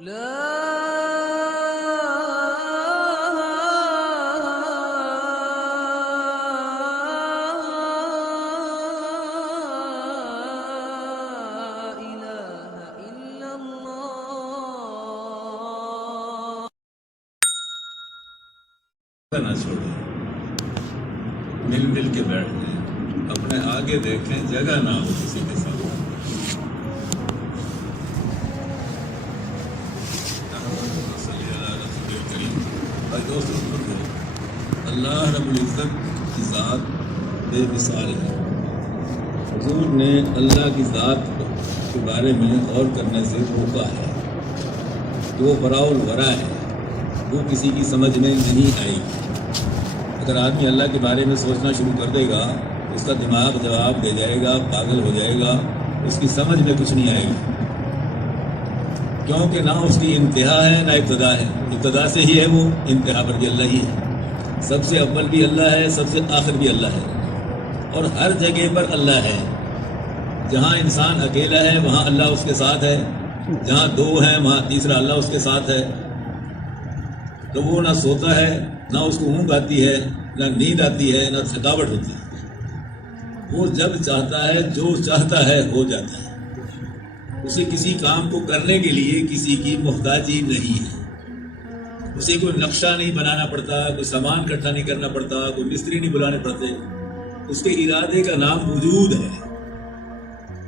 نہ چھوڑیں، مل مل کے بیٹھ جائیں، اپنے آگے دیکھیں، جگہ نہ ہو کسی کے ساتھ۔ اللہ رب العزت کی ذات بے مثال ہے۔ حضور نے اللہ کی ذات کے بارے میں غور کرنے سے روکا ہے کہ وہ براء الورا ہے، وہ کسی کی سمجھ میں نہیں آئے گی۔ اگر آدمی اللہ کے بارے میں سوچنا شروع کر دے گا، اس کا دماغ جواب دے جائے گا، پاگل ہو جائے گا، اس کی سمجھ میں کچھ نہیں آئے گی، کیونکہ نہ اس کی انتہا ہے نہ ابتدا ہے۔ ابتدا سے ہی ہے وہ، انتہا پر بھی اللہ ہی ہے۔ سب سے اول بھی اللہ ہے، سب سے آخر بھی اللہ ہے، اور ہر جگہ پر اللہ ہے۔ جہاں انسان اکیلا ہے وہاں اللہ اس کے ساتھ ہے، جہاں دو ہیں وہاں تیسرا اللہ اس کے ساتھ ہے۔ تو وہ نہ سوتا ہے، نہ اس کو اونگ آتی ہے، نہ نیند آتی ہے، نہ تھکاوٹ ہوتی ہے۔ وہ جب چاہتا ہے، جو چاہتا ہے ہو جاتا ہے۔ اسے کسی کام کو کرنے کے لیے کسی کی محتاجی نہیں ہے۔ اسے کوئی نقشہ نہیں بنانا پڑتا، کوئی سامان اکٹھا نہیں کرنا پڑتا، کوئی مستری نہیں بلانے پڑتے۔ اس کے ارادے کا نام وجود ہے۔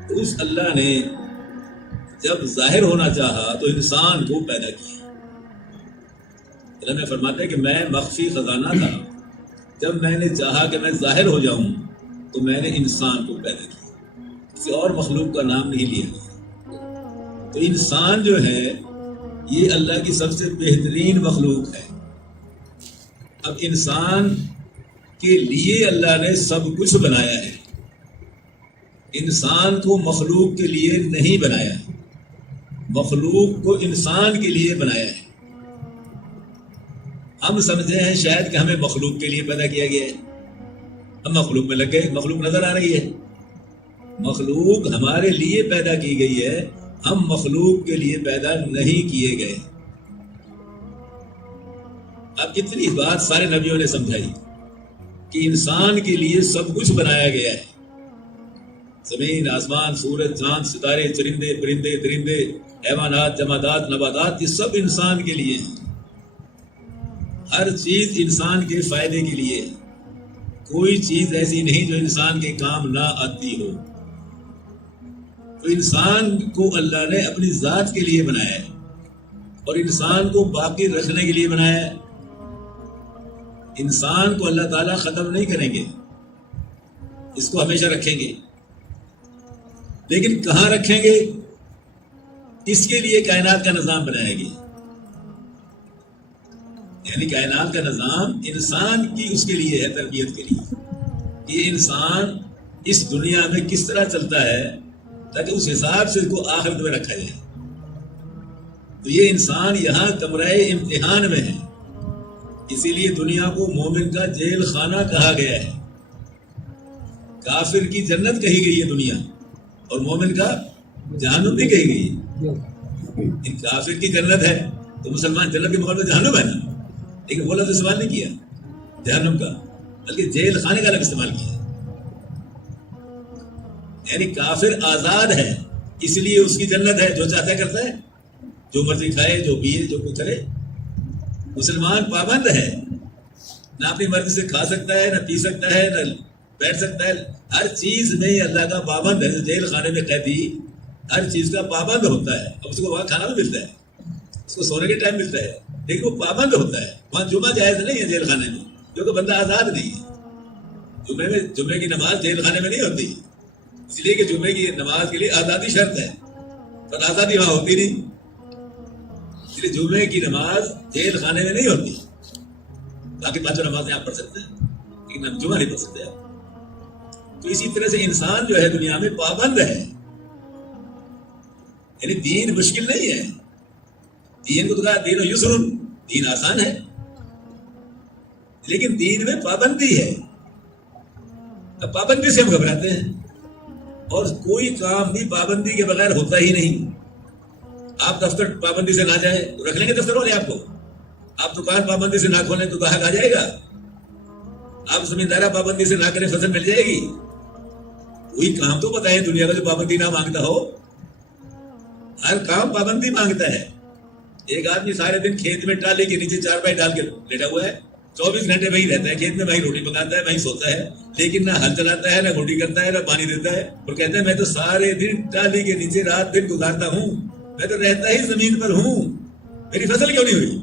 تو اس اللہ نے جب ظاہر ہونا چاہا تو انسان کو پیدا کیا۔ اللہ میں فرماتا ہے کہ میں مخفی خزانہ تھا، جب میں نے چاہا کہ میں ظاہر ہو جاؤں تو میں نے انسان کو پیدا کیا، کسی اور مخلوق کا نام نہیں لیا گیا۔ تو انسان جو ہے یہ اللہ کی سب سے بہترین مخلوق ہے۔ اب انسان کے لیے اللہ نے سب کچھ بنایا ہے، انسان کو مخلوق کے لیے نہیں بنایا، مخلوق کو انسان کے لیے بنایا ہے۔ ہم سمجھے ہیں شاید کہ ہمیں مخلوق کے لیے پیدا کیا گیا ہے، ہم مخلوق میں لگ گئے، مخلوق نظر آ رہی ہے۔ مخلوق ہمارے لیے پیدا کی گئی ہے، ہم مخلوق کے لیے پیدا نہیں کیے گئے۔ اب اتنی بات سارے نبیوں نے سمجھائی کہ انسان کے لیے سب کچھ بنایا گیا ہے۔ زمین، آسمان، سورج، چاند، ستارے، چرندے، پرندے، درندے، حیوانات، جمادات، نباتات، یہ سب انسان کے لیے ہیں۔ ہر چیز انسان کے فائدے کے لیے ہے، کوئی چیز ایسی نہیں جو انسان کے کام نہ آتی ہو۔ تو انسان کو اللہ نے اپنی ذات کے لیے بنایا ہے، اور انسان کو باقی رکھنے کے لیے بنایا ہے۔ انسان کو اللہ تعالیٰ ختم نہیں کریں گے، اس کو ہمیشہ رکھیں گے، لیکن کہاں رکھیں گے؟ اس کے لیے کائنات کا نظام بنایا گیا، یعنی کائنات کا نظام انسان کی اس کے لیے ہے، تربیت کے لیے۔ یہ انسان اس دنیا میں کس طرح چلتا ہے تاکہ اس حساب سے اس کو آخرت میں رکھا جائے۔ تو یہ انسان یہاں کمرہ امتحان میں ہے، اسی لیے دنیا کو مومن کا جیل خانہ کہا گیا ہے۔ کافر کی جنت کہی گئی ہے دنیا، اور مومن کا جہنم بھی کہی گئی ہے۔ کافر کی جنت ہے تو مسلمان جنت کے مقابلے جہنم ہے نا، لیکن وہ لفظ استعمال نہیں کیا جہنم کا، بلکہ جیل خانے کا لفظ استعمال کیا۔ یعنی کافر آزاد ہے، اس لیے اس کی جنت ہے، جو چاہتا کرتا ہے، جو مرضی کھائے، جو پیے، جو کچھ کرے۔ مسلمان پابند ہے، نہ اپنی مرضی سے کھا سکتا ہے، نہ پی سکتا ہے، نہ بیٹھ سکتا ہے، ہر چیز میں اللہ کا پابند ہے۔ جیل خانے میں قیدی ہر چیز کا پابند ہوتا ہے، اب اس کو وہاں کھانا بھی ملتا ہے، اس کو سونے کے ٹائم ملتا ہے، لیکن وہ پابند ہوتا ہے۔ وہاں جمعہ جائز نہیں ہے جیل خانے میں، کیونکہ بندہ آزاد نہیں ہے۔ جمعے کی نماز جیل خانے میں نہیں ہوتی، اس لیے کہ جمعے کی نماز کے لیے آزادی شرط ہے، پر آزادی وہاں ہوتی نہیں، اس لیے جمعے کی نماز جیل خانے میں نہیں ہوتی۔ باقی پانچوں نمازیں آپ پڑھ سکتے ہیں، لیکن آپ جمعہ نہیں پڑھ سکتے آپ۔ تو اسی طرح سے انسان جو ہے دنیا میں پابند ہے، یعنی دین مشکل نہیں ہے۔ دین کو تو کہا دین و یسر، دین آسان ہے، لیکن دین میں پابندی ہے۔ اب پابندی سے ہم گھبراتے ہیں، اور کوئی کام بھی پابندی کے بغیر ہوتا ہی نہیں۔ آپ دفتر پابندی سے نہ جائیں تو رکھ لیں گے دفتر والے آپ کو. آپ دکان پابندی سے نہ کھولیں تو گاہک آ جائے گا. آپ زمیندارہ پابندی سے نہ کریں فصل مل جائے گی. کوئی کام تو بتائیں دنیا کا جو پابندی نہ مانگتا ہو. ہر کام پابندی مانگتا ہے. ایک آدمی سارے دن کھیت میں ٹالی کے نیچے چارپائی ڈال کے لیٹا ہوا ہے, 24 گھنٹے وہی رہتا ہے کھیت میں, وہی روٹی پکاتا ہے, وہی سوتا ہے, لیکن نہ ہل چلاتا ہے, نہ گھوٹی کرتا ہے, نہ پانی دیتا ہے. اور کہتا ہے میں تو سارے دن ٹالی کے نیچے رات دن گزارتا ہوں, میں تو رہتا ہی زمین پر ہوں, میری فصل کیوں نہیں ہوئی؟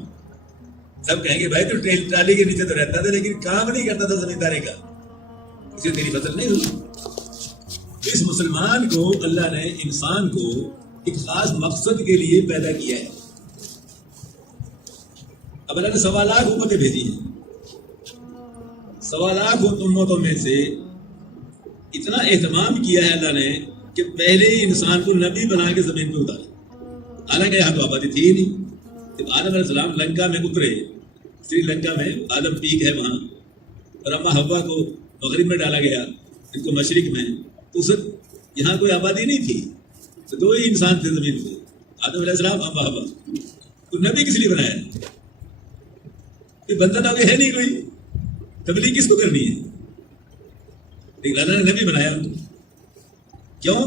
سب کہیں گے بھائی تو ٹالی کے نیچے تو رہتا تھا لیکن کام نہیں کرتا تھا زمیندارے کا, اس لیے تیری فصل نہیں ہوئی. اس مسلمان کو اللہ نے, انسان کو ایک خاص مقصد کے لیے پیدا کیا ہے. اب اللہ نے 1.25 لاکھ امتیں بھیجی ہیں. 1.25 لاکھ امتوں میں سے اتنا اہتمام کیا ہے اللہ نے کہ پہلے ہی انسان کو نبی بنا کے زمین پہ اتارا. حالانکہ یہاں تو آبادی تھی ہی نہیں. جب آدم علیہ السلام لنکا میں اترے, سری لنکا میں آدم پیک ہے وہاں, اور اما حوا کو مغرب میں ڈالا گیا, ان کو مشرق میں, تو اس وقت یہاں کوئی آبادی نہیں تھی, تو 2 ہی انسان تھے زمین پہ, آدم علیہ السلام, اما حوا. تو نبی کس لیے بنایا؟ بندہ تو ہے نہیں کوئی, تبلیغ کس کو کرنی ہے؟ لیکن اللہ نے نبی بنایا. کیوں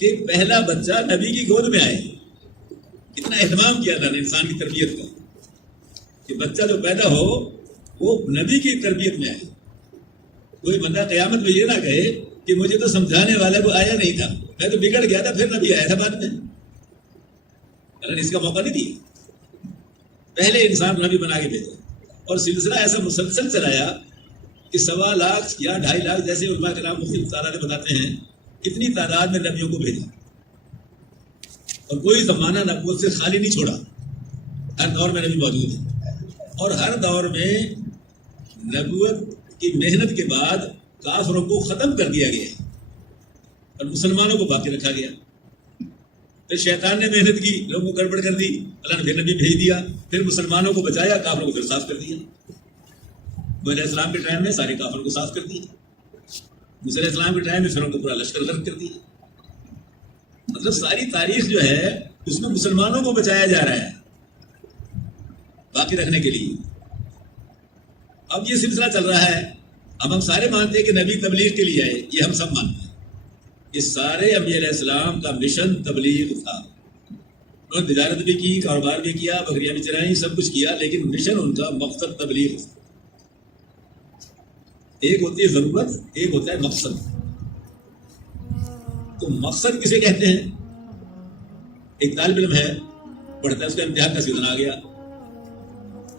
کہ پہلا بچہ نبی کی گود میں آئے. اتنا اہتمام کیا اللہ نے انسان کی تربیت کا کہ بچہ جو پیدا ہو وہ نبی کی تربیت میں آئے. کوئی بندہ قیامت میں یہ نہ کہے کہ مجھے تو سمجھانے والا کو آیا نہیں تھا, میں تو بگڑ گیا تھا پھر نبی آیا تھا بعد میں. اللہ نے اس کا موقع نہیں دیا, پہلے انسان نبی بنا کے بھیجا. اور سلسلہ ایسا مسلسل چلایا کہ 1.25 لاکھ یا 2.5 لاکھ جیسے علماء کرام مختلف تعداد بتاتے ہیں, اتنی تعداد میں نبیوں کو بھیجا. اور کوئی زمانہ نبوت سے خالی نہیں چھوڑا, ہر دور میں نبی موجود ہے. اور ہر دور میں نبوت کی محنت کے بعد کافروں کو ختم کر دیا گیا اور مسلمانوں کو باقی رکھا گیا. پھر شیطان نے محنت کی, لوگوں کو گڑبڑ کر دی, اللہ نے پھر نبی بھیج دیا, پھر مسلمانوں کو بچایا, کافروں کو پھر صاف کر دیا. موسیٰ علیہ السلام کے ٹائم میں سارے کافروں کو صاف کر دیا. موسیٰ علیہ السلام کے ٹائم میں فرعون کو پورا لشکر غرق کر دیا. مطلب ساری تاریخ جو ہے اس میں مسلمانوں کو بچایا جا رہا ہے باقی رکھنے کے لیے. اب یہ سلسلہ چل رہا ہے. اب ہم سارے مانتے ہیں کہ نبی تبلیغ کے لیے آئے, یہ ہم سب مانتے ہیں. یہ سارے انبیاء علیہ السلام کا مشن تبلیغ تھا. انہوں نے تجارت بھی کی, کاروبار بھی کیا, بکریاں بھی چرائیں, سب کچھ کیا, لیکن مشن ان کا مقصد تبلیغ تھا. ایک ہوتی ہے ضرورت, ایک ہوتا ہے مقصد. تو مقصد کسے کہتے ہیں؟ ایک طالب علم ہے, پڑھتا ہے, اس کا امتحان کا سیزن آ گیا,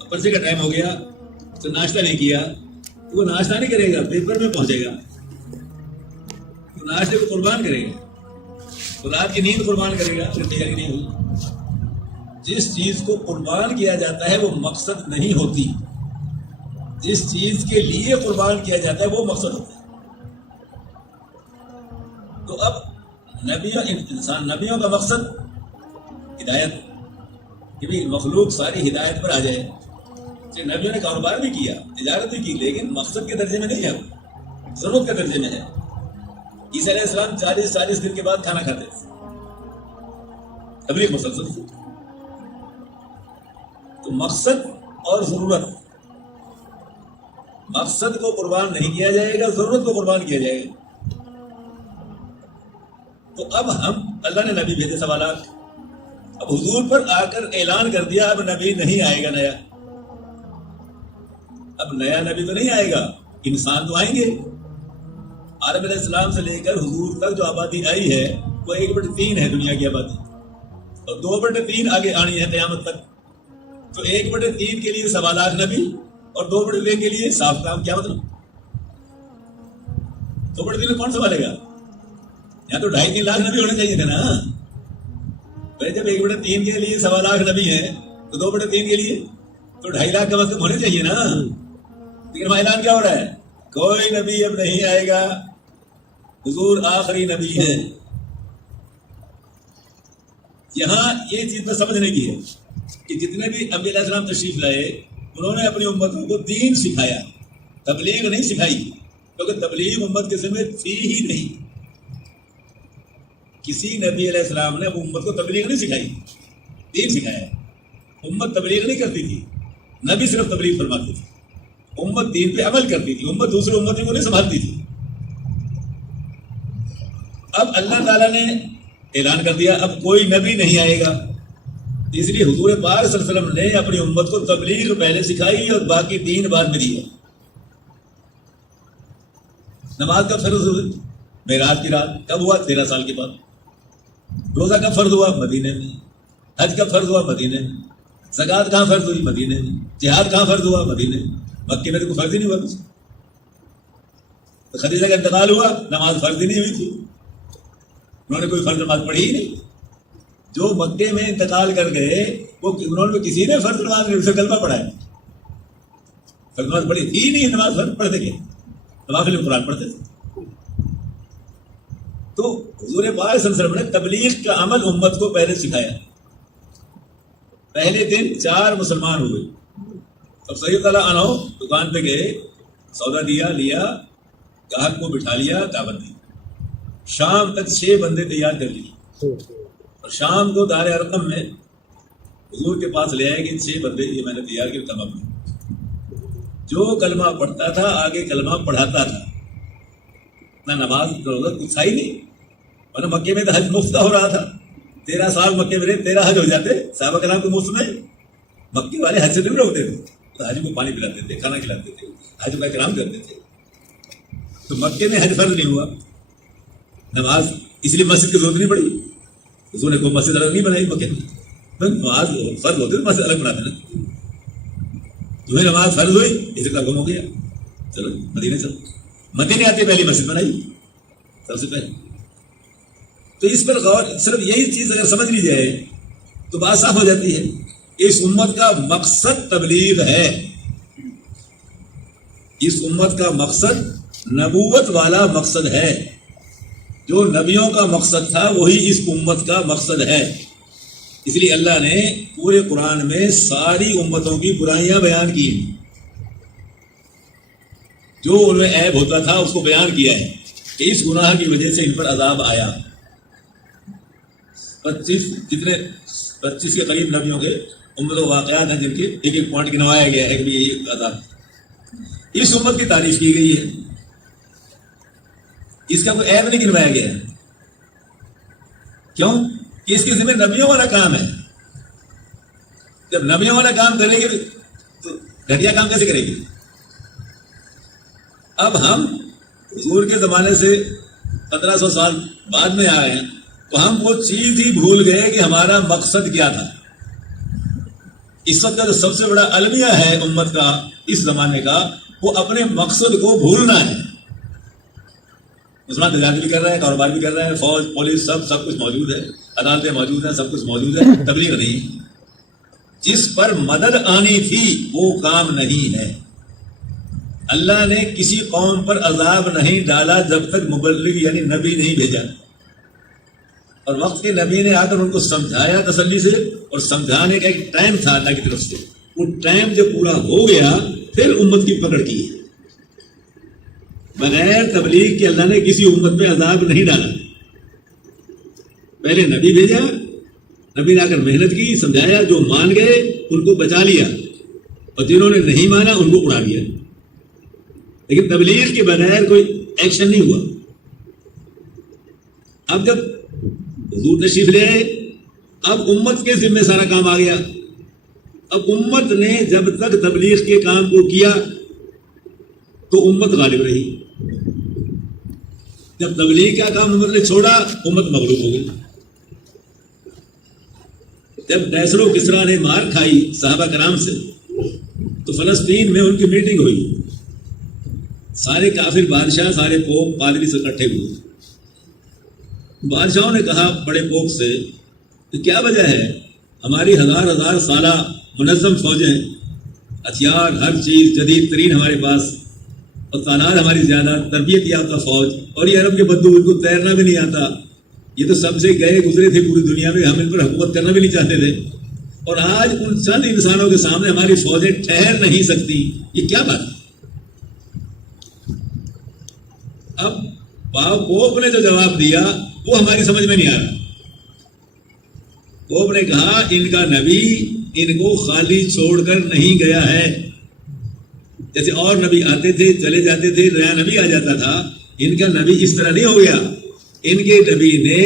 پرچے کا ٹائم ہو گیا, تو ناشتہ نہیں کیا, تو وہ ناشتہ نہیں کرے گا, پیپر میں پہنچے گا, تو ناشتے کو قربان کرے گا, تو رات کی نیند قربان کرے گا, اگر تیاری نہیں ہوئی. جس چیز کو قربان کیا جاتا ہے وہ مقصد نہیں ہوتی, جس چیز کے لیے قربان کیا جاتا ہے وہ مقصد ہوتا ہے. تو اب نبیوں کا مقصد ہدایت, کہ بھی مخلوق ساری ہدایت پر آ جائے. کہ نبیوں نے کاروبار بھی کیا, تجارت بھی کی, لیکن مقصد کے درجے میں نہیں ہے, وہ ضرورت کے درجے میں ہے. عیسیٰ علیہ السلام 40 دن کے بعد کھانا کھاتے تھے, تبلیغ مسلسل تھی. تو مقصد اور ضرورت, مقصد کو قربان نہیں کیا جائے گا, ضرورت کو قربان کیا جائے گا. تو اب ہم, اللہ نے نبی بھیجے 1.25 لاکھ, اب حضور پر آ کر اعلان کر دیا اب نبی نہیں آئے گا نیا. اب نیا نبی تو نہیں آئے گا, انسان تو آئیں گے. آدم علیہ السلام سے لے کر حضور تک جو آبادی آئی ہے وہ 1/3 ہے دنیا کی آبادی, اور 2/3 آگے آنی ہے قیامت تک. تو 1/3 کے لیے 1.25 لاکھ نبی, اور 2/3 کے لیے صاف کام. کیا مطلب؟ 2/3 کون سنبھالے گا؟ یا تو 2.5-3 لاکھ نبی ہونے چاہیے تھے نا بھائی. جب 1/3 کے لیے 1.25 لاکھ نبی ہے تو 2/3 کے لیے تو 2.5 لاکھ کم از کم ہونے چاہیے نا. لیکن اعلان کیا ہو رہا ہے؟ کوئی نبی اب نہیں آئے گا, حضور آخری نبی ہے. یہاں یہ چیز تو سمجھنے کی ہے کہ جتنے بھی انبیاء علیہ السلام تشریف لائے انہوں نے اپنی امتوں کو دین سکھایا, تبلیغ نہیں سکھائی, کیونکہ تبلیغ امت کے ذمہ تھی ہی نہیں. کسی نبی علیہ السلام نے امت کو تبلیغ نہیں سکھائی. دین سکھایا. امت تبلیغ نہیں کرتی تھی, نبی صرف تبلیغ فرماتے تھے. امت دین پہ عمل کرتی تھی, امت دوسرے امتوں کو نہیں سنبھالتی تھی. اب اللہ تعالیٰ نے اعلان کر دیا اب کوئی نبی نہیں آئے گا, اس لیے حضور پاک صلی اللہ علیہ وسلم نے اپنی امت کو تبلیغ پہلے سکھائی اور باقی دین بعد میں دیا. نماز کا فرض ہوئی معراج کی رات کب ہوا؟ 13 سال کے بعد. روزہ کا فرض ہوا مدینے میں, حج کا فرض ہوا مدینے میں, زکوٰۃ کہاں فرض ہوئی؟ مدینے میں. جہاد کہاں فرض ہوا؟ مدینے میں. مکے میں تو کوئی فرض ہی نہیں ہوا کچھ. تو خدیجہ کا انتقال ہوا, نماز فرض ہی نہیں ہوئی تھی, انہوں نے کوئی فرض نماز پڑھی ہی نہیں. جو مکے میں انتقال کر گئے وہ انہوں نے کسی نے فرض نماز نہیں, اسے کلمہ پڑھا ہے. فرض نماز پڑھی تھی نہیں, نماز فرض پڑھتے گئے, نوافل میں قرآن پڑھتے تھے. تو حضور پاک صلی اللہ علیہ وسلم نے تبلیغ کا عمل امت کو پہلے سکھایا. پہلے دن 4 مسلمان ہوئے. اب سید اللہ عنہ دکان پہ گئے, سودا دیا, لیا, گاہک کو بٹھا لیا, دعوت دی. شام تک 6 بندے تیار کر لیے اور شام کو دار ارقم میں حضور کے پاس لے آئے کہ 6 بندے یہ میں نے تیار کر کلمہ پڑھا. جو کلمہ پڑھتا تھا آگے کلمہ پڑھاتا تھا. نہ نماز روزہ کچھ تھا ہی نہیں, ورنہ مکے میں تو حج مفت ہو رہا تھا. 13 سال مکے میں رہے, 13 حج ہو جاتے صحابہ کرام کو مفت میں. مکے والے حج سے نہیں روکتے تھے, تو حج کو پانی پلاتے تھے, کھانا کھلاتے تھے, حج کا اکرام کرتے تھے. تو مکے میں حج فرض نہیں ہوا. نماز اس لیے مسجد کی ضرورت نہیں پڑی. حضور نے کوئی مسجد الگ نہیں بنائی مکے میں. تو نماز فرض ہوتی تو مسجد الگ بناتے نا. تمہیں نماز فرض ہوئی, اسے کا گم ہو گیا, چلو مدینے چلو. مدینے آتے پہلی مسجد بنائی سب سے پہلے. تو اس پر غور, صرف یہی چیز اگر سمجھ لی جائے تو بات صاف ہو جاتی ہے. اس امت کا مقصد تبلیغ ہے. اس امت کا مقصد نبوت والا مقصد ہے. جو نبیوں کا مقصد تھا وہی اس امت کا مقصد ہے. اس لیے اللہ نے پورے قرآن میں ساری امتوں کی برائیاں بیان کی, جو ان میں عیب ہوتا تھا اس کو بیان کیا ہے کہ اس گناہ کی وجہ سے ان پر عذاب آیا. 25 کے قریب نبیوں کے امتوں واقعات ہیں جن کے ایک ایک پوائنٹ گنوایا گیا ہے کہ یہ عذاب. اس امت کی تعریف کی گئی ہے, اس کا کوئی عیب نہیں گنوایا گیا ہے. کیوں کہ اس کے ذمہ نبیوں والا کام ہے. جب نبیوں والا کام کرے گی تو گھٹیا کام کیسے کرے گی؟ اب ہم حضور کے زمانے سے 1500 سال بعد میں آئے ہیں تو ہم وہ چیز ہی بھول گئے کہ ہمارا مقصد کیا تھا. اس وقت کا جو سب سے بڑا المیہ ہے امت کا اس زمانے کا, وہ اپنے مقصد کو بھولنا ہے. مسلمان تجارت بھی کر رہا ہے, کاروبار بھی کر رہا ہے, فوج پولیس سب کچھ موجود ہے, عدالتیں موجود ہیں, سب کچھ موجود ہے, تبلیغ نہیں. جس پر مدد آنی تھی وہ کام نہیں ہے. اللہ نے کسی قوم پر عذاب نہیں ڈالا جب تک مبلغ یعنی نبی نہیں بھیجا. اور وقت کے نبی نے آ کر ان کو سمجھایا تسلی سے, اور سمجھانے کا ایک ٹائم تھا اللہ کی طرف سے. وہ ٹائم جب پورا ہو گیا پھر امت کی پکڑ کی. بغیر تبلیغ کے اللہ نے کسی امت پہ عذاب نہیں ڈالا. پہلے نبی بھیجا, نبی نے آ کر محنت کی, سمجھایا, جو مان گئے ان کو بچا لیا, اور جنہوں نے نہیں مانا ان کو اڑا دیا. لیکن تبلیغ کے بغیر کوئی ایکشن نہیں ہوا. اب جب حضور تشریف لے آئے, اب امت کے ذمہ سارا کام آ گیا. اب امت نے جب تک تبلیغ کے کام کو کیا تو امت غالب رہی. جب تبلیغ کا کام امت نے چھوڑا امت مغلوب ہو گئی. جب کیسر و کسریٰ نے مار کھائی صحابہ کرام سے تو فلسطین میں ان کی میٹنگ ہوئی. سارے کافر بادشاہ, سارے پوپ پادری سے اکٹھے ہوئے. بادشاہوں نے کہا بڑے پوپ سے کہ کیا وجہ ہے, ہماری ہزار سالہ منظم فوجیں, ہتھیار, ہر چیز جدید ترین ہمارے پاس, اور تعداد ہماری زیادہ, تربیت یافتہ فوج, اور یہ عرب کے بدو ان کو تیرنا بھی نہیں آتا, یہ تو سب سے گئے گزرے تھے پوری دنیا میں, ہم ان پر حکومت کرنا بھی نہیں چاہتے تھے, اور آج ان چند انسانوں کے سامنے ہماری فوجیں ٹھہر نہیں سکتی. یہ کیا بات ہے؟ اب پوپ نے جو جواب دیا وہ ہماری سمجھ میں نہیں آ رہا. پوپ نے کہا ان کا نبی ان کو خالی چھوڑ کر نہیں گیا ہے. جیسے اور نبی آتے تھے چلے جاتے تھے, نیا نبی آ جاتا تھا, ان کا نبی اس طرح نہیں ہو گیا. ان کے نبی نے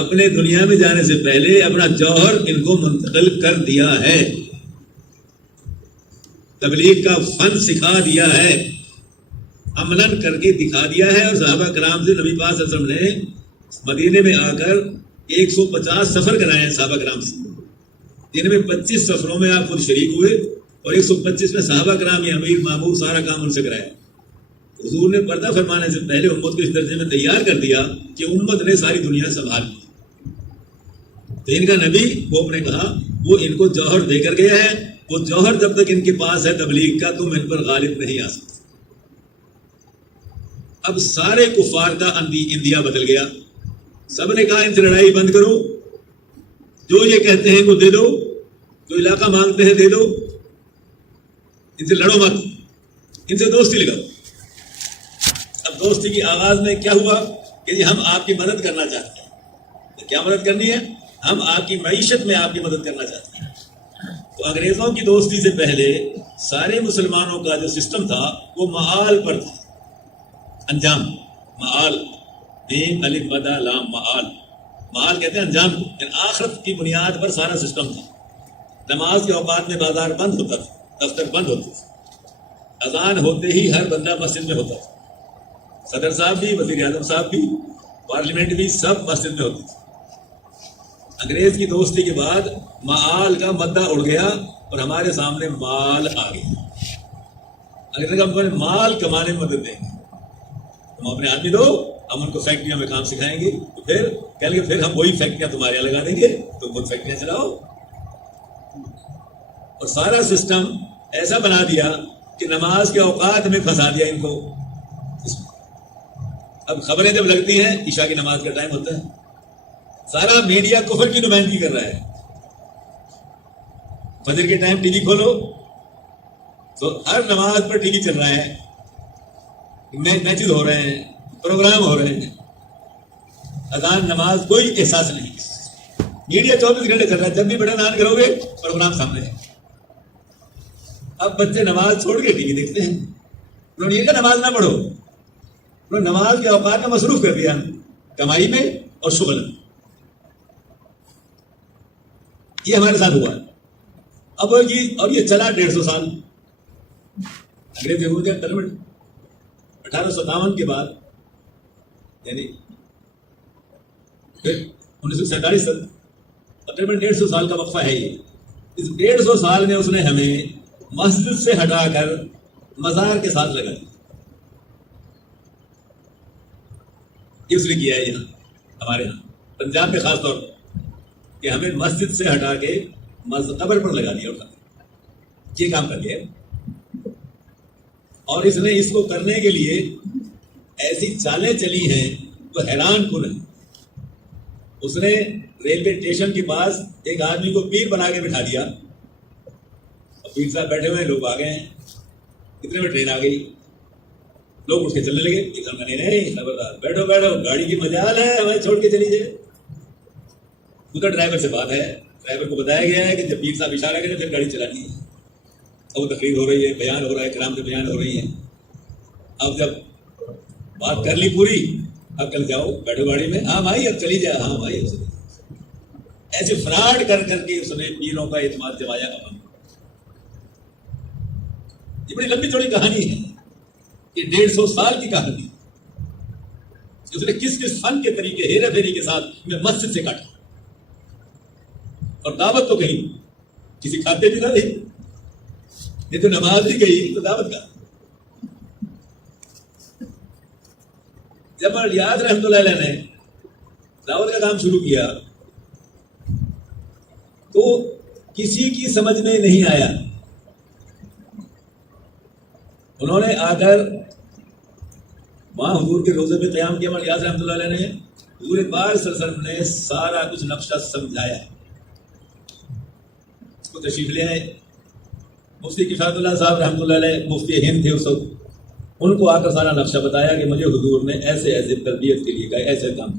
اپنے دنیا میں جانے سے پہلے اپنا جوہر ان کو منتقل کر دیا ہے, تبلیغ کا فن سکھا دیا ہے, عملاً کر کے دکھا دیا ہے. اور صحابہ کرام سے نبی پاک صلی اللہ علیہ وسلم نے مدینے میں آ کر 150 سفر کرائے ہیں صحابہ کرام سے, جن میں 25 سفروں میں آپ خود شریک ہوئے اور 125 میں صحابہ کرام یا امیر مامور سارا کام ان سے کرایا. حضور نے پردہ فرمانے سے پہلے امت کو اس درجے میں تیار کر دیا کہ امت نے ساری دنیا سنبھال لی. تو ان کا نبی پوپ نے کہا وہ ان کو جوہر دے کر گیا ہے, وہ جوہر جب تک ان کے پاس ہے تبلیغ کا تم ان پر غالب نہیں آ سکتے. اب سارے کفار کا اندیا بدل گیا. سب نے کہا ان سے لڑائی بند کرو, جو یہ کہتے ہیں کو دے دو, جو علاقہ مانگتے ہیں دے دو, ان سے لڑو مت, ان سے دوستی لگاؤ. اب دوستی کی آغاز میں کیا ہوا کہ جی ہم آپ کی مدد کرنا چاہتے ہیں. کیا مدد کرنی ہے؟ ہم آپ کی معیشت میں آپ کی مدد کرنا چاہتے ہیں. تو انگریزوں کی دوستی سے پہلے سارے مسلمانوں کا جو سسٹم تھا وہ معال پر تھا. انجام, معال, میم الف بدا لام, معال, معال کہتے ہیں انجام کو, یعنی آخرت کی بنیاد پر سارا سسٹم تھا. نماز کے اوقات میں بازار بند ہوتا تھا, دفتر بند ہوتے تھے, اذان ہوتے ہی ہر بندہ مسجد میں ہوتا تھا. صدر صاحب بھی, وزیر اعظم صاحب بھی, پارلیمنٹ بھی, سب مسجد میں ہوتے تھے. انگریز کی دوستی کے بعد معال کا مدہ اڑ گیا اور ہمارے سامنے مال آ گیا. انگریز کا مال کمانے میں مدد دیں گے, تم اپنے آدمی دو, ہم ان کو فیکٹریوں میں کام سکھائیں گے, تو پھر کہیں گے پھر ہم وہی فیکٹریاں تمہارے یہاں لگا دیں گے, تم خود فیکٹریاں چلاؤ. اور سارا سسٹم ایسا بنا دیا کہ نماز کے اوقات میں پھنسا دیا ان کو. اب خبریں جب لگتی ہیں عشاء کی نماز کا ٹائم ہوتا ہے, سارا میڈیا کفر کی نمائندگی کر رہا ہے. فجر کے ٹائم ٹی وی کھولو تو ہر نماز پر ٹی وی چل رہا ہے, میچز ہو رہے ہیں, پروگرام ہو رہے ہیں. اذان نماز کوئی احساس نہیں, میڈیا 24 گھنٹے چل رہا ہے. جب بھی بٹن آن کرو گے پروگرام سامنے ہے. اب بچے نماز چھوڑ کے ٹی وی دیکھتے ہیں. انہوں نے یہ کہ نماز نہ پڑھو, انہوں نے نماز کے اوقات میں مصروف کر دیا کمائی میں اور شغل میں. یہ ہمارے ساتھ ہوا. اب اور یہ چلا 150 سال. انگریز حکومت کا ترمٹ 1857 کے بعد, یعنی پھر 1947 تک تقریباً 150 سال کا وقفہ ہے. یہ اس 150 سال میں اس نے ہمیں مسجد سے ہٹا کر مزار کے ساتھ لگا دیا. اس نے کیا ہے یہاں ہمارے یہاں پنجاب میں خاص طور پر کہ ہمیں مسجد سے ہٹا کے قبر پر لگا دیا. یہ کام کر گیا. اور اس نے اس کو کرنے کے لیے ایسی چالیں چلی ہیں وہ حیران کن ہے. اس نے ریلوے اسٹیشن کے پاس ایک آدمی کو پیر بنا کے بٹھا دیا. اور پیر صاحب بیٹھے ہوئے, لوگ آ گئے ہیں, اتنے میں ٹرین آ گئی, لوگ اٹھ کے چلنے لگے. نہیں خبردار, بیٹھو بیٹھو, گاڑی کی مجال ہے, ہمیں چھوڑ کے چلی جائے. ادھر ڈرائیور سے بات ہے, ڈرائیور کو بتایا گیا ہے کہ جب پیر صاحب اشارہ کریں پھر گاڑی چلانی ہے. اب وہ تقریر ہو رہی ہے, بیان ہو رہا ہے, کرام سے بیان ہو رہی ہے. اب جب بات کر لی پوری, اب کل جاؤ بیٹھو گاڑی میں, ہاں بھائی اب چلی جائے, ہاں بھائی اب چلی جائے. ایسے فراڈ کر کر کے اس نے پیروں کا اعتماد جمایا. یہ بڑی لمبی چوڑی کہانی ہے, یہ 150 سال کی کہانی. اس نے کس کس فن کے طریقے ہیرا پھیری کے ساتھ میں مسجد سے کاٹا. اور دعوت تو کہیں کسی کھاتے بھی نہ دی, یہ تو نماز ہی گئی تو دعوت کا. جب یاد رحمۃ اللہ علیہ نے دعوت کا کام شروع کیا تو کسی کی سمجھ میں نہیں آیا. انہوں نے آ کر وہاں حضور کے روزے پہ قیام کیا. یاد رحمۃ اللہ علیہ نے حضور پاک صلی اللہ علیہ وسلم نے سارا کچھ نقشہ سمجھایا. اس کو تشریف لے آئے. مفتی کفایت اللہ صاحب رحمۃ اللہ علیہ مفتی ہند تھے اس وقت, ان کو آ کر سارا نقشہ بتایا کہ مجھے حضور نے ایسے ایسے تربیت کے لیے کہا, ایسے کام.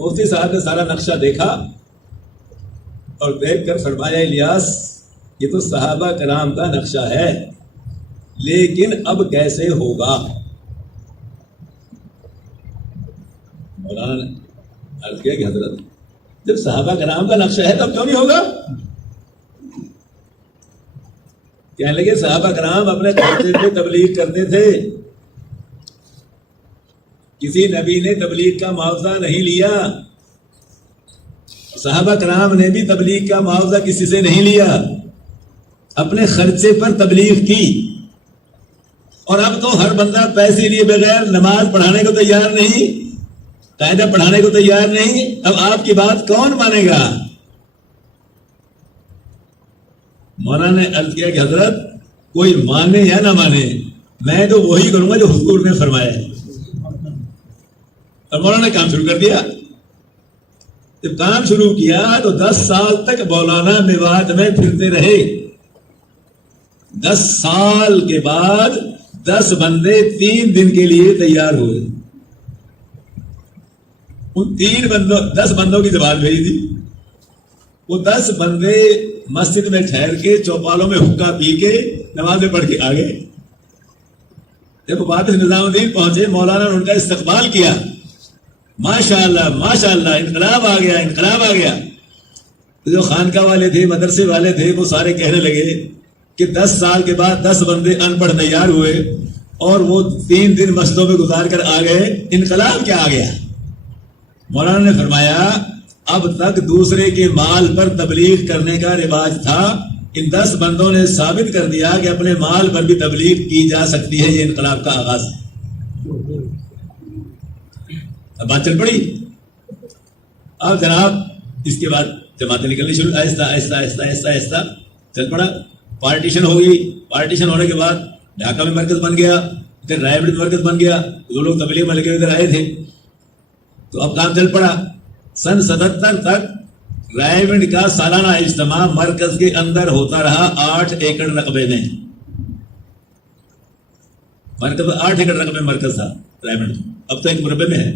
مفتی صاحب نے سارا نقشہ دیکھا اور دیکھ کر فرمایا الیاس یہ تو صحابہ کرام کا نقشہ ہے، لیکن اب کیسے ہوگا؟ مولانا نے عرض کیا کہ حضرت جب صحابہ کرام کا نقشہ ہے تب کیوں نہیں ہوگا؟ کہنے لگے صحابہ کرام اپنے خرچے پہ تبلیغ کرتے تھے، کسی نبی نے تبلیغ کا معاوضہ نہیں لیا، صحابہ کرام نے بھی تبلیغ کا معاوضہ کسی سے نہیں لیا، اپنے خرچے پر تبلیغ کی۔ اور اب تو ہر بندہ پیسے لیے بغیر نماز پڑھانے کو تیار نہیں، قاعدہ پڑھانے کو تیار نہیں، اب آپ کی بات کون مانے گا؟ مولانا نے عرض کیا کہ حضرت کوئی مانے یا نہ مانے میں تو وہی کروں گا جو حضور نے فرمایا ہے۔ اور مولانا نے کام شروع کر دیا۔ جب کام شروع کیا تو 10 سال تک مولانا میوات میں پھرتے رہے۔ 10 سال کے بعد 10 بندے 3 دن کے لیے تیار ہوئے۔ ان 10 بندوں کی زبان بھیجی تھی۔ وہ 10 بندے مسجد میں ٹھہر کے چوپالوں میں حکا پی کے نمازیں پڑھ کے آ گئے۔ جب واپس نظام الدین پہنچے مولانا نے ان کا استقبال کیا، ماشاءاللہ ماشاءاللہ انقلاب آ گیا، انقلاب آ گیا۔ جو خانقاہ والے تھے، مدرسے والے تھے، وہ سارے کہنے لگے کہ 10 سال کے بعد 10 بندے ان پڑھ تیار ہوئے اور وہ 3 دن مسجدوں میں گزار کر آ گئے، انقلاب کیا آ گیا؟ مولانا نے فرمایا اب تک دوسرے کے مال پر تبلیغ کرنے کا رواج تھا، ان 10 بندوں نے ثابت کر دیا کہ اپنے مال پر بھی تبلیغ کی جا سکتی ہے، یہ انقلاب کا آغاز ہے۔ اب بات چل پڑی۔ اب جناب اس کے بعد جماعتیں نکلنی شروع، آہستہ آہستہ آہستہ آہستہ آہستہ چل پڑا۔ پارٹیشن ہو گئی، پارٹیشن ہونے کے بعد ڈھاکہ میں مرکز بن گیا، پھر رائے گڑھ میں مرکز بن گیا، جو لوگ تبلیغ میں لگے ادھر آئے تھے، تو اب کام چل پڑا۔ سن 77 تک رائے گڑھ کا سالانہ اجتماع مرکز کے اندر ہوتا رہا 8 ایکڑ رقبے میں۔ مرکز 8 ایکڑ رقبے میں مرکز تھا رائے گڑھ، اب تو 1 مربع میں ہے،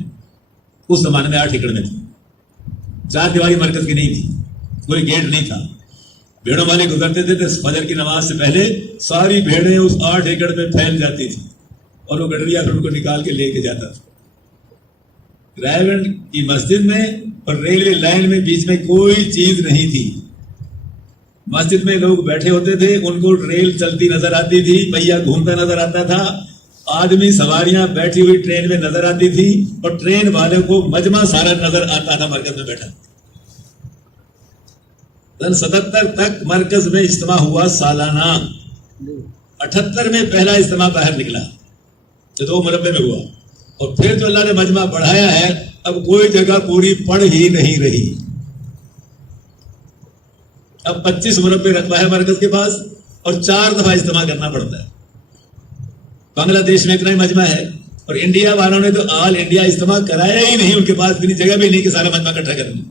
اس زمانے میں 8 ایکڑ میں تھی۔ 4 دیواری مرکز کی نہیں تھی، کوئی گیٹ نہیں تھا، بھیڑوں والے گزرتے تھے تو فجر کی نماز سے پہلے ساری بھیڑیں اس 8 ایکڑ میں پھیل جاتی تھی اور وہ گڈریا پھر ان کو نکال کے لے کے جاتا تھا۔ رائے گڑھ کی مسجد میں اور ریلوے لائن میں بیچ میں کوئی چیز نہیں تھی۔ مسجد میں لوگ بیٹھے ہوتے تھے، ان کو ریل چلتی نظر آتی تھی، پہیا گھومتا نظر آتا تھا، آدمی سواریاں بیٹھی ہوئی ٹرین میں نظر آتی تھی، اور ٹرین والے کو مجمع سارا نظر آتا تھا مرکز میں بیٹھا۔ سن 77 تک مرکز میں اجتماع ہوا سالانہ۔ 78 میں پہلا اجتماع باہر نکلا جو 2 مربع میں ہوا، اور پھر جو اللہ نے مجمع بڑھایا ہے اب کوئی جگہ پوری پڑ ہی نہیں رہی۔ اب 25 مربع رقبہ ہے مرکز کے پاس اور 4 دفعہ اجتماع کرنا پڑتا ہے۔ بنگلہ دیش میں اتنا ہی مجمع ہے، اور انڈیا والوں نے تو آل انڈیا اجتماع کرایا ہی نہیں، ان کے پاس اتنی جگہ بھی نہیں کہ سارا مجمع اکٹھا کرنا۔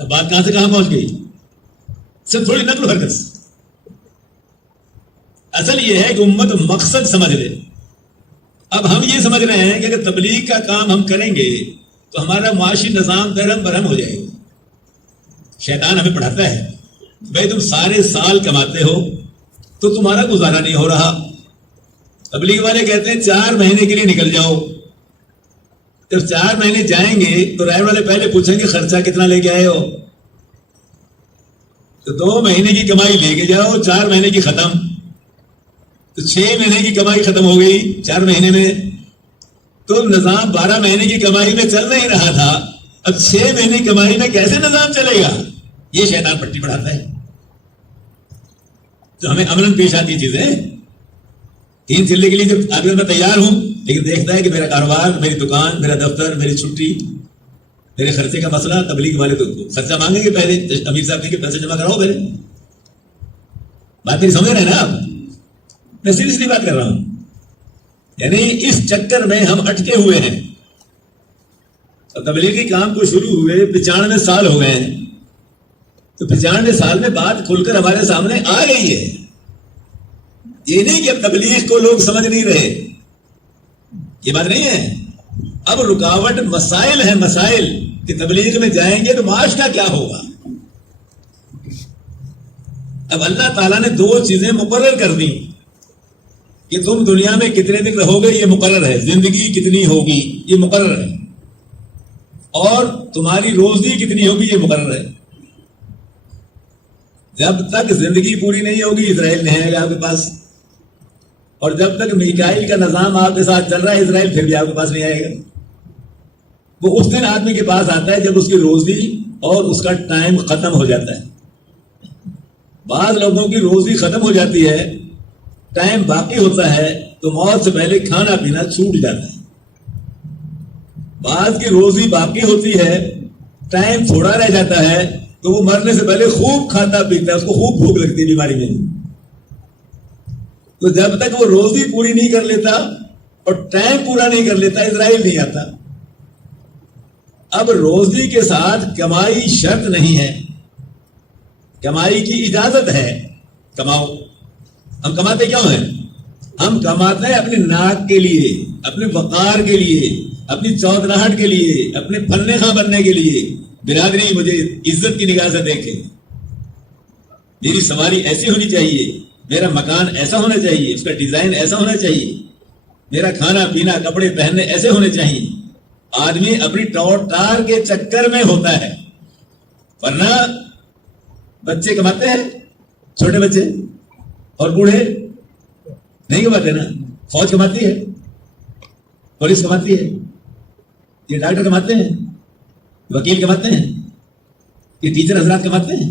اب بات کہاں سے کہاں پہنچ گئی؟ صرف تھوڑی نقل و حرکت۔ اصل یہ ہے کہ امت مقصد سمجھ لے۔ اب ہم یہ سمجھ رہے ہیں کہ اگر تبلیغ کا کام ہم کریں گے تو ہمارا معاشی نظام درہم برہم ہو جائے گا۔ شیطان ہمیں پڑھاتا ہے بھائی تم سارے سال کماتے ہو تو تمہارا گزارا نہیں ہو رہا۔ تبلیغ والے کہتے ہیں 4 مہینے کے لیے نکل جاؤ۔ جب 4 مہینے جائیں گے تو رائے والے پہلے پوچھیں گے خرچہ کتنا لے کے آئے ہو، تو 2 مہینے کی کمائی لے کے جاؤ، 4 مہینے کی ختم، تو 6 مہینے کی کمائی ختم ہو گئی 4 مہینے میں۔ تو نظام 12 مہینے کی کمائی میں چل نہیں رہا تھا، اب 6 مہینے کی کمائی میں کیسے نظام چلے گا؟ یہ شیطان پٹی پڑھاتا ہے۔ تو ہمیں عملاً پیش آتی چیزیں 3 چلنے کے لیے جب آدمی میں تیار ہوں، لیکن دیکھتا ہے کہ میرا کاروبار، میری دکان، میرا دفتر، میری چھٹی، میرے خرچے کا مسئلہ، تبلیغ والے تو خرچہ مانگیں گے پہلے، امیر صاحب کے پیسے جمع کراؤ پہلے۔ بات میری سمجھ رہے ہیں نا آپ؟ میں سیریسلی بات کر رہا ہوں۔ یعنی اس چکر میں ہم اٹکے ہوئے ہیں۔ تبلیغی کام کو شروع ہوئے 95 سال ہو گئے ہیں، تو 95 سال میں بات کھل کر ہمارے سامنے آ گئی ہے۔ یہ نہیں کہ اب تبلیغ کو لوگ سمجھ نہیں رہے، یہ بات نہیں ہے۔ اب رکاوٹ مسائل ہیں، مسائل کہ تبلیغ میں جائیں گے تو معاش کا کیا ہوگا. اب اللہ تعالیٰ نے 2 چیزیں مقرر کر دی کہ تم دنیا میں کتنے دن رہو گے یہ مقرر ہے، زندگی کتنی ہوگی یہ مقرر ہے، اور تمہاری روزی کتنی ہوگی یہ مقرر ہے. جب تک زندگی پوری نہیں ہوگی اسرائیل نہیں آئے گا آپ کے پاس، اور جب تک میکائیل کا نظام آپ کے ساتھ چل رہا ہے اسرائیل پھر بھی آپ کے پاس نہیں آئے گا. وہ اس دن آدمی کے پاس آتا ہے جب اس کی روزی اور اس کا ٹائم ختم ہو جاتا ہے. بعض لوگوں کی روزی ختم ہو جاتی ہے، ٹائم باقی ہوتا ہے تو موت سے پہلے کھانا پینا چھوٹ جاتا ہے. بعض کی روزی باقی ہوتی ہے، ٹائم تھوڑا رہ جاتا ہے تو وہ مرنے سے پہلے خوب کھاتا پیتا ہے، اس کو خوب بھوک لگتی ہے بیماری میں. تو جب تک وہ روزی پوری نہیں کر لیتا اور ٹائم پورا نہیں کر لیتا اسرائیل نہیں آتا. اب روزی کے ساتھ کمائی شرط نہیں ہے، کمائی کی اجازت ہے. کماؤ. ہم کماتے کیوں ہیں؟ ہم کماتے ہیں اپنے ناک کے لیے، اپنے وقار کے لیے، اپنی چودراہٹ کے لیے، اپنے پھلنے خواہ بننے کے لیے. برادری مجھے عزت کی نگاہ سے دیکھے، میری سواری ایسی ہونی چاہیے، میرا مکان ایسا ہونا چاہیے، اس کا ڈیزائن ایسا ہونا چاہیے، میرا کھانا پینا کپڑے پہننے ایسے ہونے چاہیے. آدمی اپنی ٹور ٹار کے چکر میں ہوتا ہے، ورنہ بچے کماتے ہیں، چھوٹے بچے اور بوڑھے نہیں کماتے نا. فوج کماتی ہے، پولیس کماتی ہے، یہ ڈاکٹر کماتے ہیں، وکیل کماتے ہیں، یہ ٹیچر حضرات کماتے ہیں،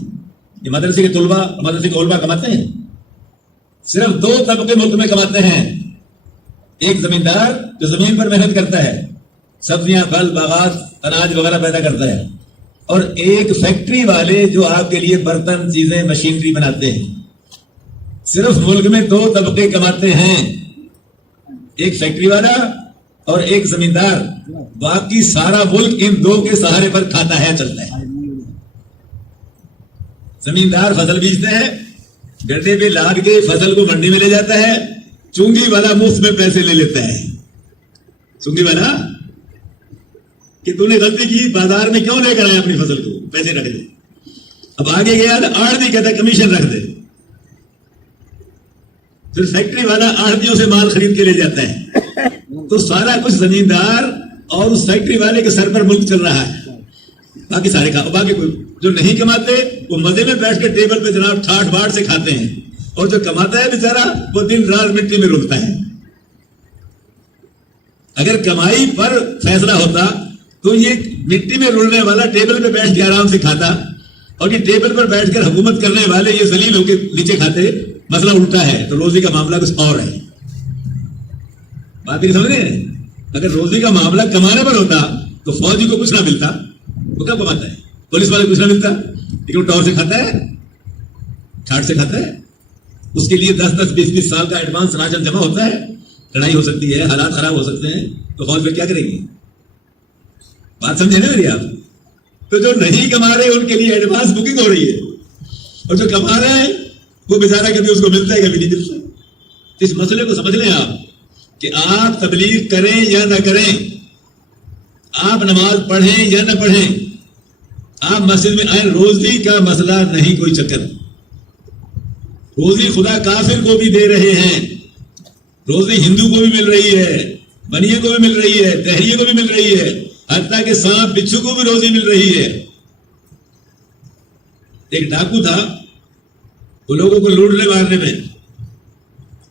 یہ مدرسے کے طلباء مدرسے کے علماء کماتے ہیں. صرف 2 طبقے ملک میں کماتے ہیں. ایک زمیندار جو زمین پر محنت کرتا ہے، سبزیاں پھل باغات اناج وغیرہ پیدا کرتا ہے، اور ایک فیکٹری والے جو آپ کے لیے برتن چیزیں مشینری بناتے ہیں. صرف ملک میں 2 طبقے کماتے ہیں، ایک فیکٹری والا اور ایک زمیندار. باقی سارا ملک ان 2 کے سہارے پر کھاتا ہے، چلتا ہے. زمیندار فصل بیچتے ہیں، گڈے پہ لاد کے فصل کو منڈی میں لے جاتا ہے. چونگی والا مفت میں پیسے لے لیتا ہے. چونگی والا کہ تو نے غلطی کی، بازار میں کیوں لے کر آئے اپنی فصل کو، پیسے رکھ دے. اب آگے گیا آڑھتی کہتا ہے کمیشن رکھ دے. پھر فیکٹری والا آڑھتیوں سے مال خرید کے لے جاتا ہے. تو سارا کچھ زمیندار اور اس فیکٹری والے کے سر پر ملک چل رہا ہے. باقی سارے باقی جو نہیں کماتے وہ مزے میں بیٹھ کے ٹیبل پہ جناب ٹھاٹ باٹ سے کھاتے ہیں، اور جو کماتا ہے بیچارہ وہ دن رات مٹی میں رلتا ہے. اگر کمائی پر فیصلہ ہوتا تو یہ مٹی میں رلنے والا ٹیبل پہ بیٹھ کے آرام سے کھاتا، اور یہ ٹیبل پر بیٹھ کر حکومت کرنے والے یہ ذلیل ہو کے نیچے کھاتے. مسئلہ الٹا ہے. تو روزی کا معاملہ کچھ اور ہے. بات نہیں سمجھ رہے ہیں؟ اگر روزی کا معاملہ کمانے پر ہوتا تو فوجی کو کچھ نہ ملتا. وہ کیا کماتا ہے؟ پولیس والے کچھ نہ ملتا، لیکن وہ ٹور سے کھاتا ہے، ٹھاٹ سے کھاتا ہے. اس کے لیے 10-10 20-20 سال کا ایڈوانس راشن جمع ہوتا ہے. لڑائی ہو سکتی ہے، حالات خراب ہو سکتے ہیں، تو فوج پہ کیا کرے گی؟ بات سمجھے نا میری آپ؟ تو جو نہیں کما رہے ان کے لیے ایڈوانس بکنگ ہو رہی ہے، اور جو کما رہے ہیں وہ بیچارہ کبھی اس کو ملتا ہے کبھی نہیں ملتا. اس مسئلے کو سمجھ لیں آپ کہ آپ تبلیغ کریں یا نہ کریں، آپ نماز پڑھیں یا نہ پڑھیں، آپ مسجد میں آئیں، روزی کا مسئلہ نہیں کوئی چکر. روزی خدا کافر کو بھی دے رہے ہیں، روزی ہندو کو بھی مل رہی ہے، بنیے کو بھی مل رہی ہے، دہریے کو بھی مل رہی ہے، حتیٰ کہ سانپ بچھو کو بھی روزی مل رہی ہے. ایک ڈاکو تھا، وہ لوگوں کو لوٹنے مارنے میں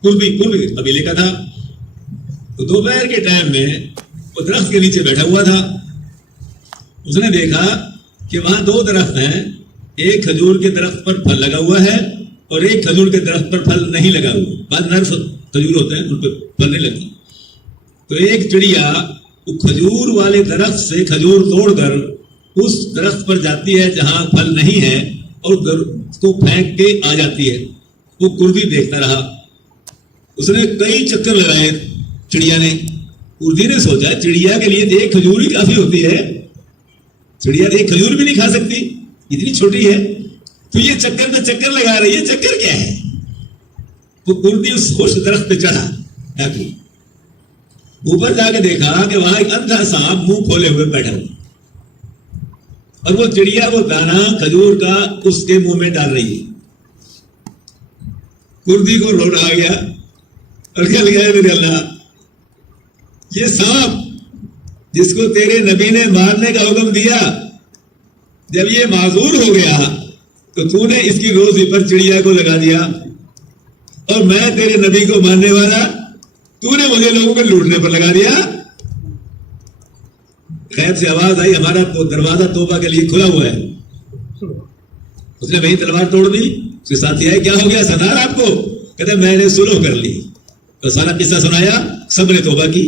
کربی قبیلے کا تھا. تو دوپہر کے ٹائم میں وہ درخت کے نیچے بیٹھا ہوا تھا. اس نے دیکھا کہ وہاں 2 درخت ہیں، ایک کھجور کے درخت پر پھل لگا ہوا ہے اور ایک کھجور کے درخت پر پھل نہیں لگا ہوا. بعض نر کھجور ہوتے ہیں ان پہ پھل نہیں لگتی. تو ایک چڑیا وہ کھجور والے درخت سے کھجور توڑ کر اس درخت پر جاتی ہے جہاں پھل نہیں ہے اور اس کو پھینک کے آ جاتی ہے. وہ کردی دیکھتا رہا. اس نے کئی چکر لگائے چڑیا نے. کردی نے سوچا چڑیا کے لیے ایک کھجور ہی کافی ہوتی ہے، چڑیا ایک کھجور بھی نہیں کھا سکتی، اتنی چھوٹی ہے. تو یہ چکر پہ چکر لگا رہی ہے، چکر کیا ہے؟ وہ کردی اس خوش درخت پہ چڑھا. اوپر جا کے دیکھا کہ وہاں ایک اندھا سانپ منہ کھولے ہوئے بیٹھا ہوا. اور وہ چڑیا وہ دانا کھجور کا اس کے منہ میں ڈال رہی ہے. کردی کو روڑ آ گیا اور کہنے لگا میرے اللہ یہ سانپ جس کو تیرے نبی نے مارنے کا حکم دیا جب یہ معذور ہو گیا تو نے اس کی روزی پر چڑیا کو لگا دیا اور میں تیرے نبی کو ماننے والا نے مجھے لوگوں کو لوٹنے پر لگا دیا. خیر سے آواز آئی ہمارا تو دروازہ توبہ کے لیے کھلا ہوا ہے. اس نے وہی تلوار توڑ دی. اس کے ساتھی آئے کیا ہو گیا سردار آپ کو؟ کہتے میں نے سلو کر لی. تو سارا قصہ سنایا سب نے توبہ کی.